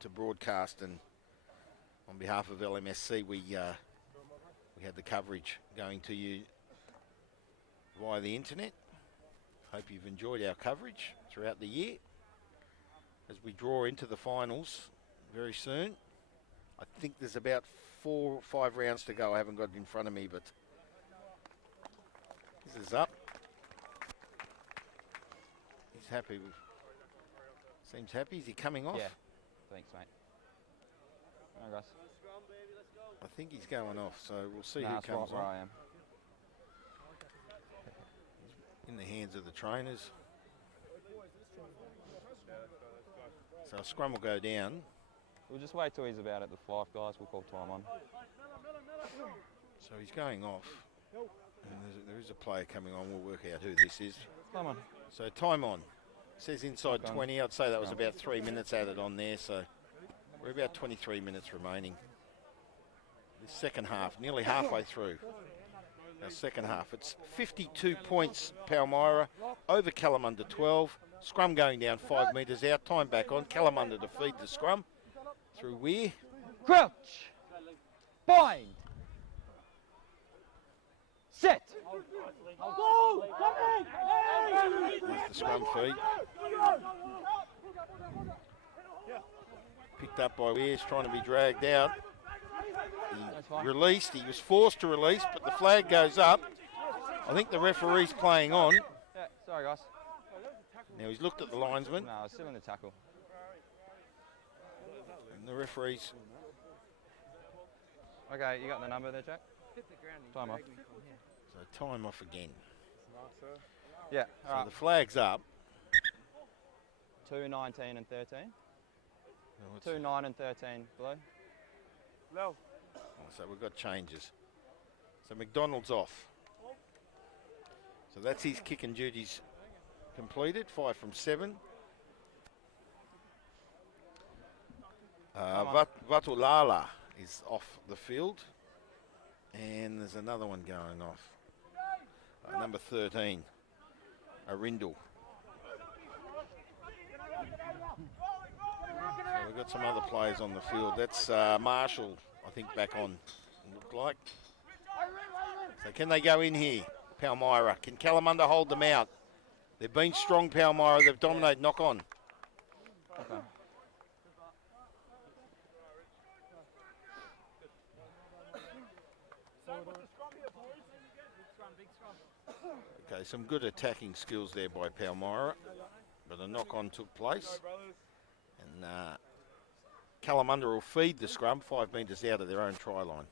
to broadcast, and on behalf of LMSC, we had the coverage going to you via the internet. Hope you've enjoyed our coverage throughout the year as we draw into the finals very soon. I think there's about 4 or 5 rounds to go. I haven't got it in front of me, but this is up. He's happy. Seems happy. Is he coming off? Yeah. Thanks, mate. All right, guys. I think he's going off, so we'll see Nah, who that's comes right where on. I am. In the hands of the trainers. So a scrum will go down. We'll just wait till he's about at the flight, guys. We'll call time on. So he's going off. And there is a player coming on. We'll work out who this is. Come on. So time on. It says inside Okay. 20. I'd say that was about 3 minutes added on there. So we're about 23 minutes remaining. The second half, nearly halfway through. Our second half. It's 52 points, Palmyra, over Kalamunda 12. Scrum going down 5 metres out. Time back on. Kalamunda to feed the scrum. Through Weir. Crouch. Bind. Set. There's the scrum feed. Picked up by Weir, trying to be dragged out. He released. He was forced to release, but the flag goes up. I think the referee's playing on. Yeah, sorry, guys. Now he's looked at the linesman. No, I was still in the tackle. And the referee's... Okay, you got the number there, Jack? Time off. So time off again. Yeah, So all right. the flag's up. 2, 19 and 13. Oh, it's- 2, 9 and 13 below. oh, so we've got changes. So McDonald's off. So that's his kicking duties completed. 5 from 7. Vatulala is off the field. And there's another one going off. Number 13, Arindal. So we've got some other players on the field. That's Marshall, I think, back on, looked like. So can they go in here, Palmyra? Can Kalamunda hold them out? They've been strong, Palmyra. They've dominated. Knock on. Okay. Okay, some good attacking skills there by Palmyra, but a knock-on took place. And Kalamunda will feed the scrum 5 metres out of their own try line.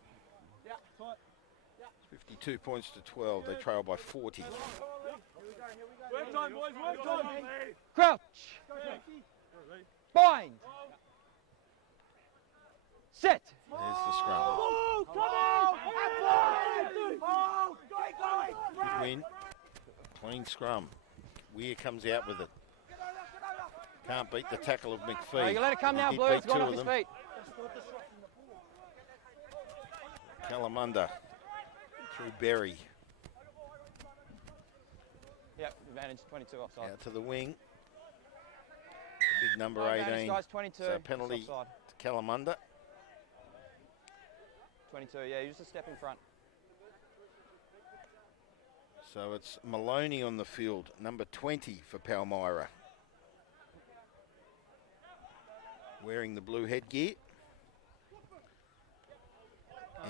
52 points to 12. They trail by 40. Work time, boys, work time. Crouch. Bind. Set. There's the scrum. Good win. Clean scrum. Weir comes out with it. Can't beat the tackle of McPhee. Oh, you let it come He now, did Blue. beat It's gone two off of his them. feet. Kalamunda through Berry. Yep, advantage 22 offside. Out to the wing. The big number Advantage, 18. guys, 22. So penalty It's offside. to Kalamunda. 22, yeah, you just a step in front. So it's Maloney on the field, number 20 for Palmyra. Wearing the blue headgear.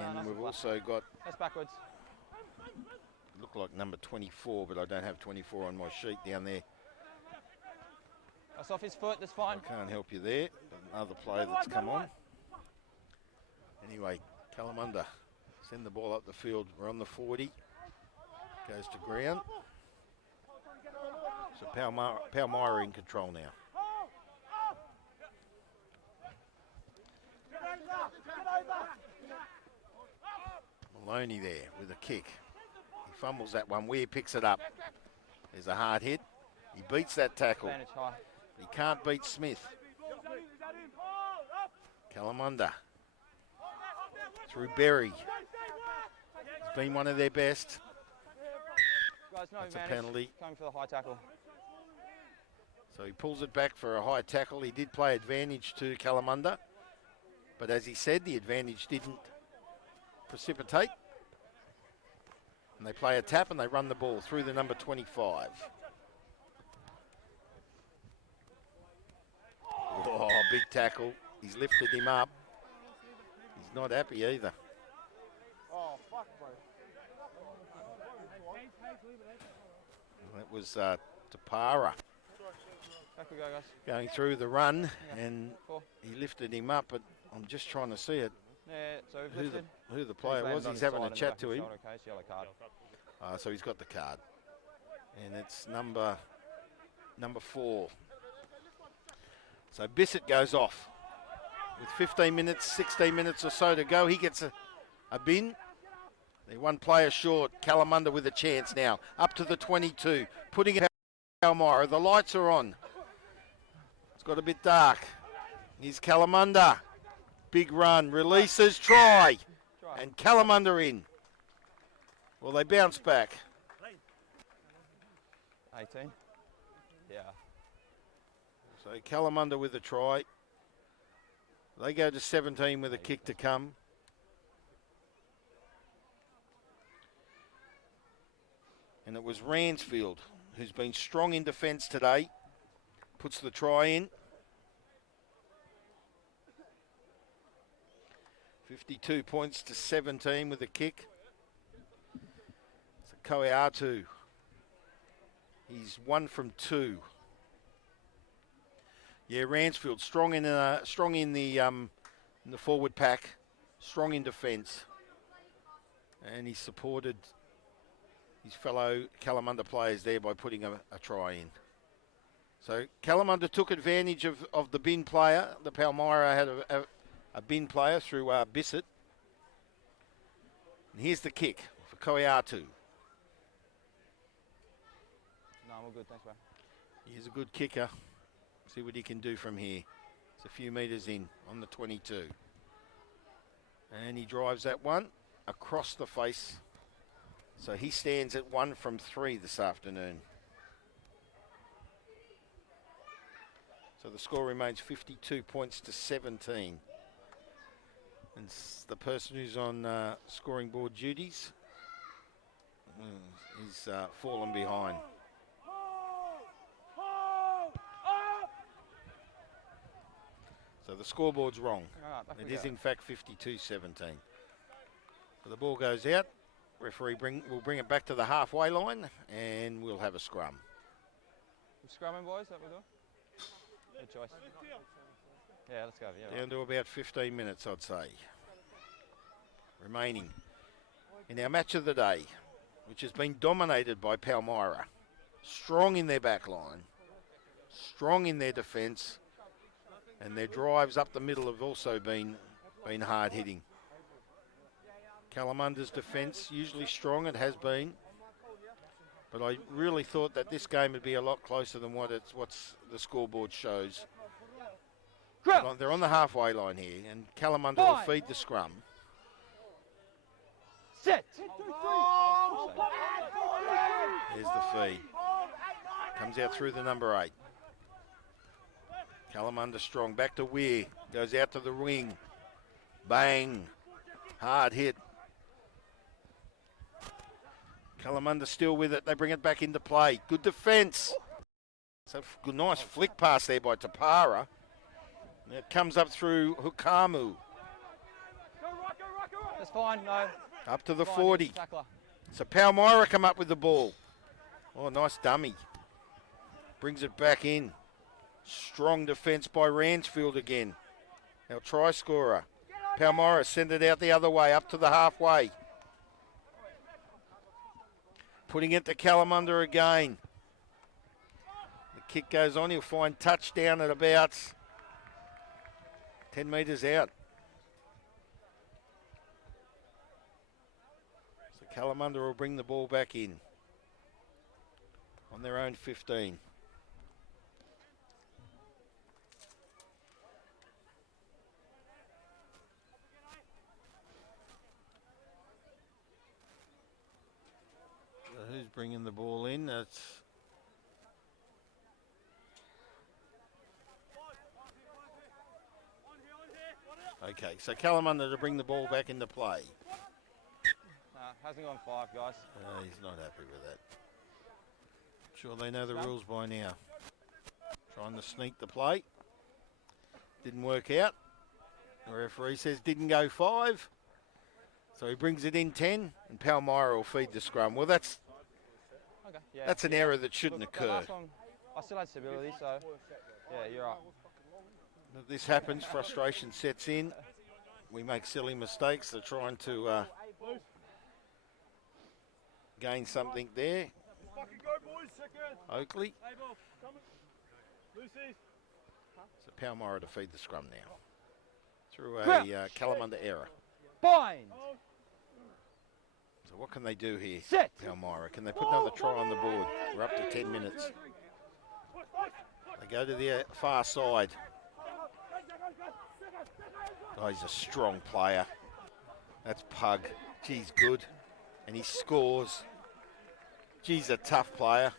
And nice we've flat. also got, That's backwards. look like number 24, but I don't have 24 on my sheet down there. That's off his foot, that's fine. I can't help you there. Another player that's come on. Anyway, Kalamunda send the ball up the field. We're on the 40. Goes to ground. So Palmyra in control now. Maloney there with a kick. He fumbles that one. Weir picks it up. There's a hard hit. He beats that tackle. Advantage high. He can't beat Smith. Kalamunda through Berry. He's been one of their best. Guys, no That's a advantage. penalty. Coming for the high tackle. So he pulls it back for a high tackle. He did play advantage to Kalamunda. But as he said, the advantage didn't precipitate. And they play a tap and they run the ball through the number 25. big tackle. He's lifted him up. He's not happy either. Oh, fuck, bro. That was Tapara Back we go, guys. going through the run, and 4. he lifted him up, but I'm just trying to see it. Yeah, so we've lifted. Who the player landed was. on He's his having side a in the chat back to of the him. shoulder case, yellow card. So he's got the card. And it's number 4. So Bissett goes off. With 15 minutes, 16 minutes or so to go, he gets a bin. They're one player short. Kalamunda with a chance now. Up to the 22. Putting it at Palmyra. The lights are on. It's got a bit dark. Here's Kalamunda. Big run. Releases. Try. And Kalamunda in. Well, they bounce back. 18. Yeah. So Kalamunda with a try. They go to 17 with a kick to come. And it was Ransfield, who's been strong in defence today, puts the try in. 52 points to 17 with a kick. So Koeatu, he's 1 from 2. Yeah, Ransfield strong in the forward pack, strong in defence, and he supported his fellow Kalamunda players there by putting a try in. So Kalamunda took advantage of the bin player. The Palmyra had a bin player through Bissett. And here's the kick for Koeatu. No, we're good, thanks, bro. He's a good kicker. See what he can do from here. It's a few metres in on the 22. And he drives that one across the face. So he stands at 1 from 3 this afternoon. So the score remains 52 points to 17. And the person who's on scoring board duties is fallen behind. So the scoreboard's wrong. It is in fact 52-17. So the ball goes out. Referee will bring it back to the halfway line, and we'll have a scrum. We're scrumming, boys, that we're doing? Good choice. Yeah, let's go. Yeah, Down to about 15 minutes, I'd say. Remaining in our match of the day, which has been dominated by Palmyra. Strong in their back line, strong in their defence, and their drives up the middle have also been hard hitting. Kalamunda's defence usually strong, it has been, but I really thought that this game would be a lot closer than what's the scoreboard shows. They're on the halfway line here, and Kalamunda will feed the scrum. Sit. There's the feed. Comes out through the number 8. Kalamunda strong. Back to Weir. Goes out to the wing. Bang. Hard hit. Kalamunda still with it. They bring it back into play. Good defence. It's a nice flick pass there by Tapara. It comes up through Hukamu. That's fine, no. Up to the Fine, 40. tackler. So Palmyra come up with the ball. Oh, nice dummy. Brings it back in. Strong defence by Ransfield again. Our try scorer. Palmyra send it out the other way, up to the halfway. Putting it to Kalamunda again. The kick goes on. He'll find touchdown at about 10 metres out. So Kalamunda will bring the ball back in on their own 15. So who's bringing the ball in? That's okay, so Kalamunda to bring the ball back into play. Hasn't gone 5, guys. He's not happy with that. Sure they know the rules by now. Trying to sneak the play. Didn't work out. The referee says didn't go 5. So he brings it in 10, and Palmyra will feed the scrum. Well, that's Okay. Yeah. an error that shouldn't Look, occur. that last one, I still had stability, so yeah, you're right. This happens, frustration sets in. We make silly mistakes. They're trying to gain something there. Oakley. So Palmyra to feed the scrum now. Through a Kalamunda error. Bind. So what can they do here, Sit. Palmyra? Can they put another try on the board? We're up to 10 minutes. They go to the far side. Oh, he's a strong player. That's Pug. Geez, good. And he scores. Geez, a tough player.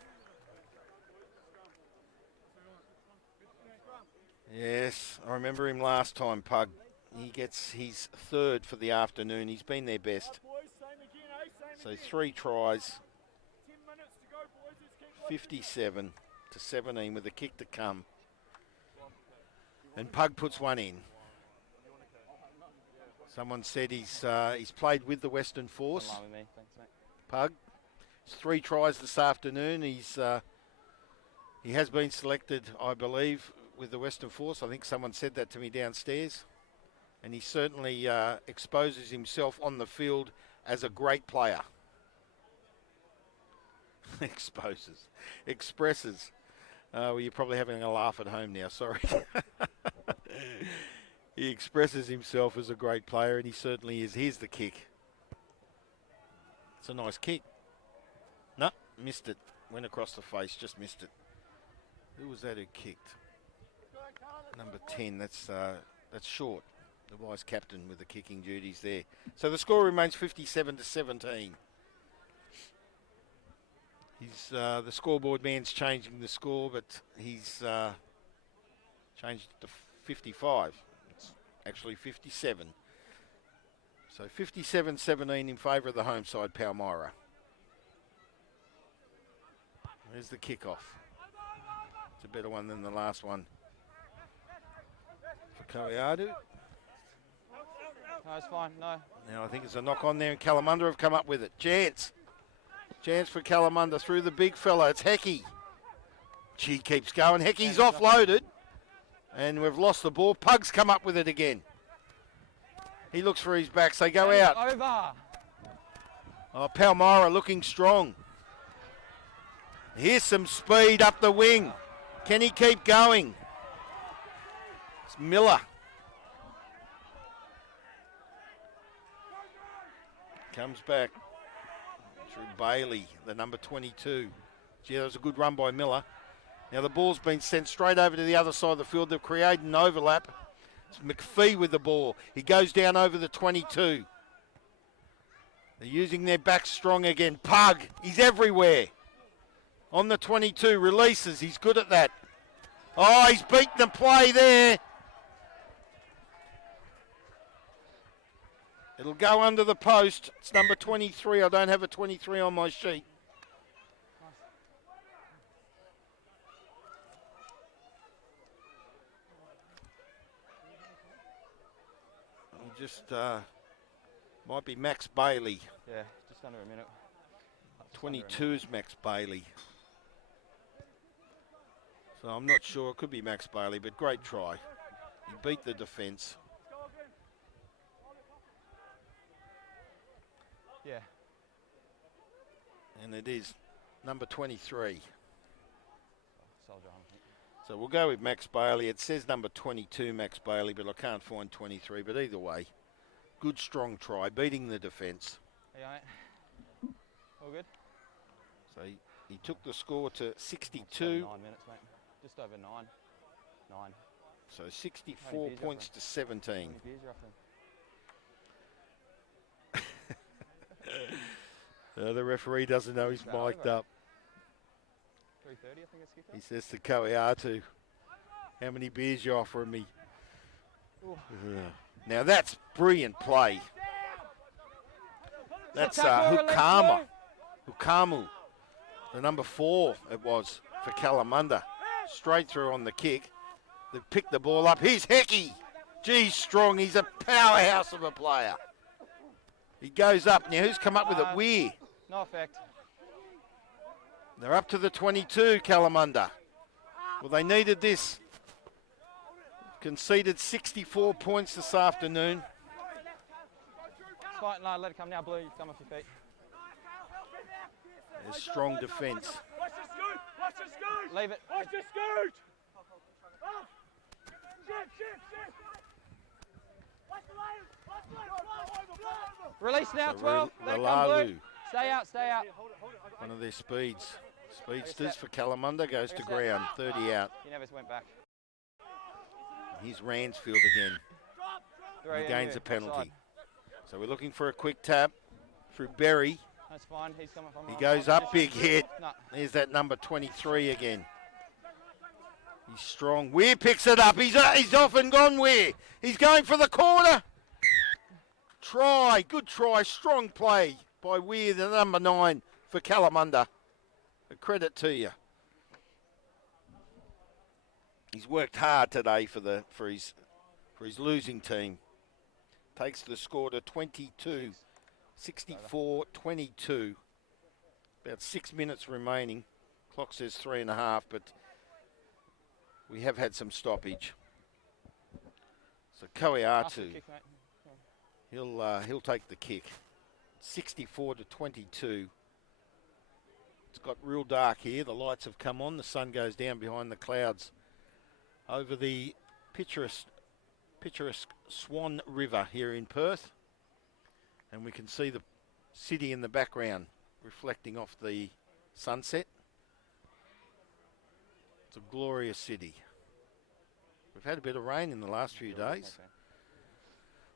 Yes, I remember him last time, Pug. He gets his 3rd for the afternoon. He's been their best. So 3 tries. 57 to 17 with a kick to come. And Pug puts one in. Someone said he's played with the Western Force. With me. Thanks, mate. Pug. 3 tries this afternoon. He has been selected, I believe, with the Western Force. I think someone said that to me downstairs. And he certainly exposes himself on the field as a great player. Expresses. Well, you're probably having a laugh at home now, sorry. He expresses himself as a great player, and he certainly is. Here's the kick. It's a nice kick. No, missed it. Went across the face, just missed it. Who was that who kicked? Number 10, that's Short, the vice captain with the kicking duties there. So the score remains 57 to 17. The scoreboard man's changing the score, but he's changed it to 55. It's actually 57. So 57-17 in favour of the home side, Palmyra. There's the kickoff. It's a better one than the last one for Koiadu. No, it's fine. No. Now I think it's a knock on there, and Kalamunda have come up with it. Chance for Kalamunda through the big fella. It's Hecky. Gee, keeps going. Hecky's offloaded, and we've lost the ball. Pug's come up with it again. He looks for his backs. They go out. Over. Oh, Palmyra looking strong. Here's some speed up the wing. Can he keep going? It's Miller. Comes back through Bailey, the number 22. Gee, that was a good run by Miller. Now the ball's been sent straight over to the other side of the field. They've created an overlap. It's McPhee with the ball. He goes down over the 22. They're using their back strong again. Pug, he's everywhere. On the 22, releases. He's good at that. Oh, he's beaten the play there. It'll go under the post. It's number 23. I don't have a 23 on my sheet. Just might be Max Bailey. Yeah, just under a minute. 22's Max Bailey. So I'm not sure. It could be Max Bailey, but great try. He beat the defence. Yeah. And it is number 23. Soldier, I think. So we'll go with Max Bailey. It says number 22, Max Bailey, but I can't find 23. But either way, good strong try, beating the defence. Yeah, mate. All good? So he took the score to 62. Just over 9 minutes, mate. Just over 9. 9. So 64 points to 17. How many beers you offering? The referee doesn't know he's mic'd up. 3:30, I think it's kicked off. He says to Koiatu, how many beers you offering me? Now that's brilliant play. That's Hukamu, the number 4 it was for Kalamunda. Straight through on the kick. They picked the ball up. Here's Hecky. Geez, strong. He's a powerhouse of a player. He goes up. Now, who's come up with it? Weir. No effect. They're up to the 22, Kalamunda. Well, they needed this. Conceded 64 points this afternoon. It's fine. No, let it come now, Blue. You come off your feet. There's strong defence. Watch the scoot! Watch the scoot! Leave it. Watch the scoot! Shift! Watch the lane! Watch the lane! Release now, So 12. Let it come, Blue. Rilalu, Stay out, stay out. one of their speedsters for Kalamunda, goes to ground, 30 out. You never went back. Here's Ransfield again. He gains a penalty. So we're looking for a quick tap through Berry. That's fine. He's coming from. He goes up, big hit. No. There's that number 23 again. He's strong. Weir picks it up. He's off and gone, Weir. He's going for the corner. Try. Good try. Strong play by Weir, the number 9 for Kalamunda. A credit to you. He's worked hard today for his losing team. Takes the score to 22. 64-22. About 6 minutes remaining. Clock says 3.5, but we have had some stoppage. So Koiatu, he'll take the kick. 64-22. It's got real dark here. The lights have come on. The sun goes down behind the clouds over the picturesque Swan River here in Perth. And we can see the city in the background reflecting off the sunset. It's a glorious city. We've had a bit of rain in the last few days. Okay.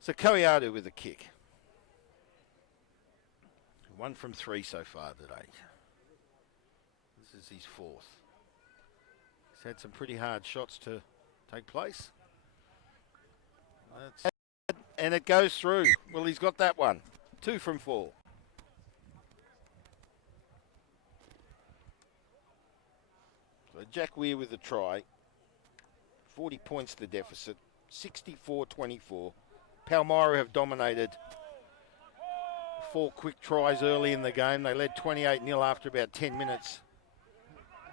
So Koiatu with a kick. 1 from 3 so far today. This is his 4th. He's had some pretty hard shots to take place. And it goes through. Well, he's got that one. 2 from 4. So Jack Weir with a try. 40 points the deficit. 64-24. Palmyra have dominated. 4 quick tries early in the game. They led 28-0 after about 10 minutes.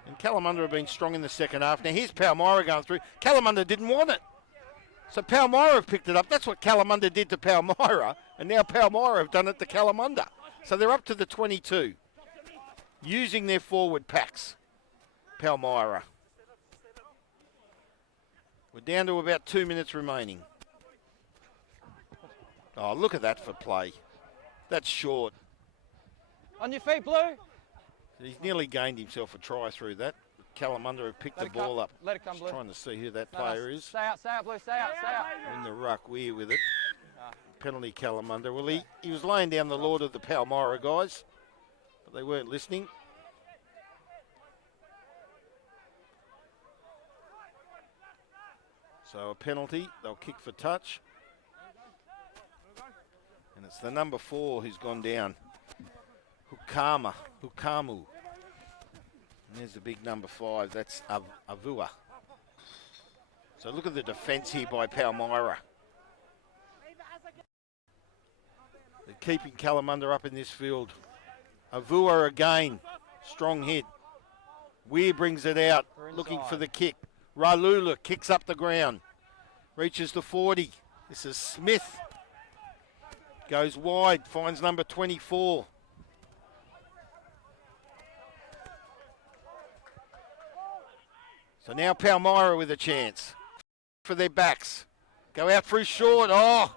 And Kalamunda have been strong in the second half. Now here's Palmyra going through. Kalamunda didn't want it. So Palmyra have picked it up. That's what Kalamunda did to Palmyra. And now Palmyra have done it to Kalamunda. So they're up to the 22. Using their forward packs. Palmyra. We're down to about 2 minutes remaining. Oh, look at that for play. That's short. On your feet, Blue. He's nearly gained himself a try through that. Kalamunda have picked the ball up. Let it come, Just Blue. trying to see who that player is. Stay out, Blue. Stay out. In the ruck, Weir with it. Penalty Kalamunda. Well, he was laying down the Lord of the Palmyra guys, but they weren't listening. So a penalty. They'll kick for touch. And it's the number 4 who's gone down. Hukamu. And there's the big number 5. That's Avua. So look at the defence here by Palmyra. They're keeping Kalamunda up in this field. Avua again. Strong hit. Weir brings it out. Looking for the kick. Ralula kicks up the ground. Reaches the 40. This is Smith. Goes wide. Finds number 24. So now Palmyra with a chance for their backs. Go out through short. Oh,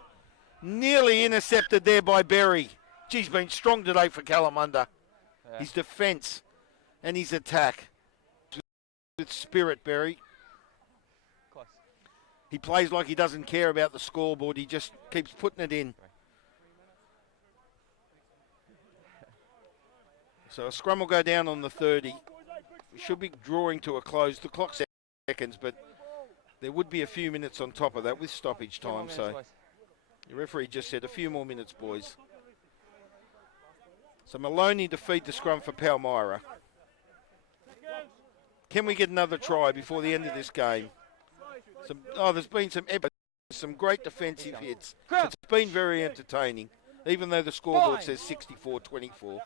nearly intercepted there by Berry. He's been strong today for Kalamunda. Yeah. His defence and his attack. With spirit, Berry. Close. He plays like he doesn't care about the scoreboard. He just keeps putting it in. So a scrum will go down on the 30. We should be drawing to a close. The clock's seconds, but there would be a few minutes on top of that with stoppage time. So the referee just said a few more minutes, boys. So Maloney to feed the scrum for Palmyra. Can we get another try before the end of this game? There's been some great defensive hits. Grab. It's been very entertaining, even though the scoreboard says 64-24.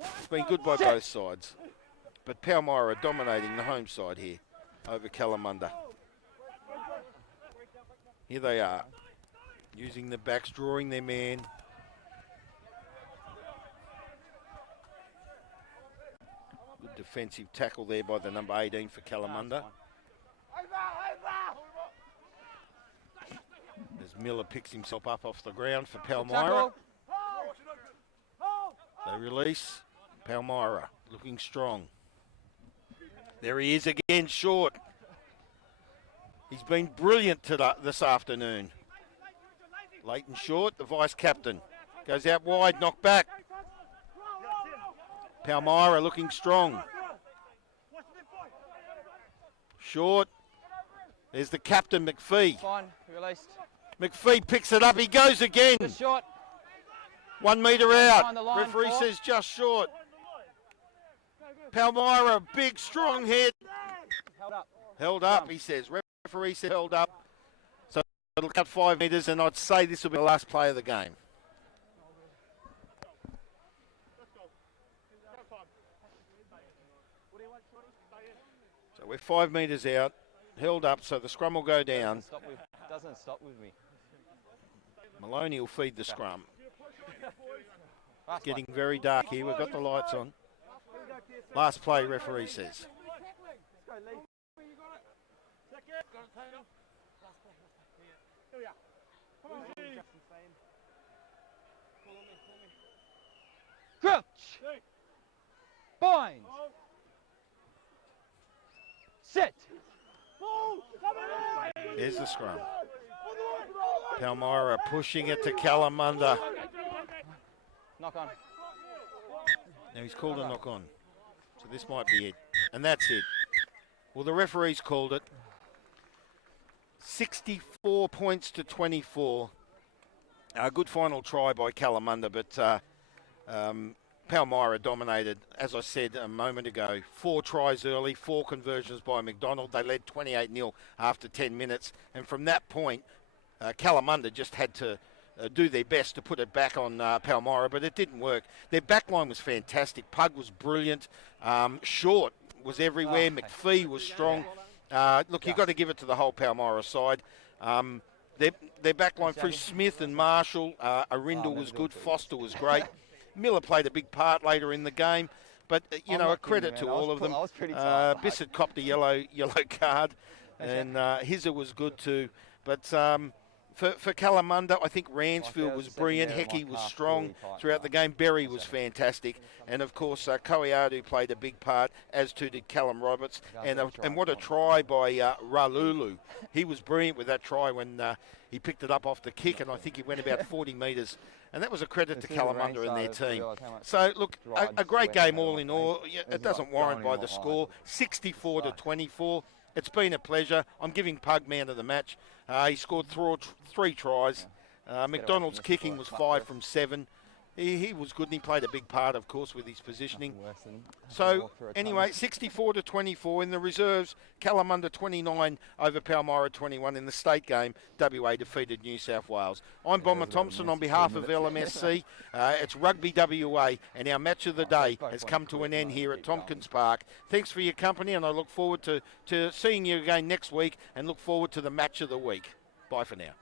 It's been good by both sides. But Palmyra dominating the home side here over Kalamunda. Here they are, using the backs, drawing their man. Good defensive tackle there by the number 18 for Kalamunda. As Miller picks himself up off the ground for Palmyra. Tackle. They release. Palmyra looking strong. There he is again, short. He's been brilliant this afternoon. Leighton Short, the vice-captain. Goes out wide, knocked back. Palmyra looking strong. Short. There's the captain, McPhee. Fine, released. McPhee picks it up. He goes again. Just short. 1 metre out. Behind the line, Referee four. says just short. Palmyra, big strong hit. Held up. Held up, he says. Referee said held up. So it'll cut 5 metres, and I'd say this will be the last play of the game. So we're 5 metres out. Held up, so the scrum will go down. Doesn't stop with me. Maloney will feed the scrum. Last Getting very dark here. We've got the lights on. Last play, referee says. Crouch. Bind. Sit. There's the scrum. Palmyra pushing it to Kalamunda. Knock on. Now he's called a knock on. So this might be it. And that's it. Well, the referee's called it. 64 points to 24. A good final try by Kalamunda, but Palmyra dominated, as I said a moment ago. 4 tries early, 4 conversions by McDonald. They led 28-0 after 10 minutes. And from that point, Kalamunda just had to do their best to put it back on Palmyra, but it didn't work. Their backline was fantastic. Pug was brilliant. Short was everywhere. McPhee was strong. Look, you've got to give it to the whole Palmyra side. Their backline through Smith and Marshall. Arindal was good. Foster was great. Miller played a big part later in the game. But, you know, a credit to all of them. Bissett copped a yellow card, and Hizzer was good too. But for Kalamunda, I think Ransfield was brilliant. Hecky was strong throughout the game. Berry was fantastic. And, of course, Koiadu played a big part, as too did Callum Roberts. And what a try by Ralulu. He was brilliant with that try when he picked it up off the kick, and I think he went about 40 metres. And that was a credit to Kalamunda and their team. So, look, a great game all in all. It doesn't warrant by the score. 64 to 24. It's been a pleasure. I'm giving Pug man of the match. He scored 3 tries. McDonald's kicking was 5 from 7. He was good, and he played a big part, of course, with his positioning. So, anyway, 64 to 24 in the reserves. Kalamunda 29 over Palmyra 21 in the state game. WA defeated New South Wales. I'm Bomber Thompson on behalf of LMSC. It's Rugby WA, and our match of the day has come to an end here at Tompkins Park. Thanks for your company, and I look forward to seeing you again next week, and look forward to the match of the week. Bye for now.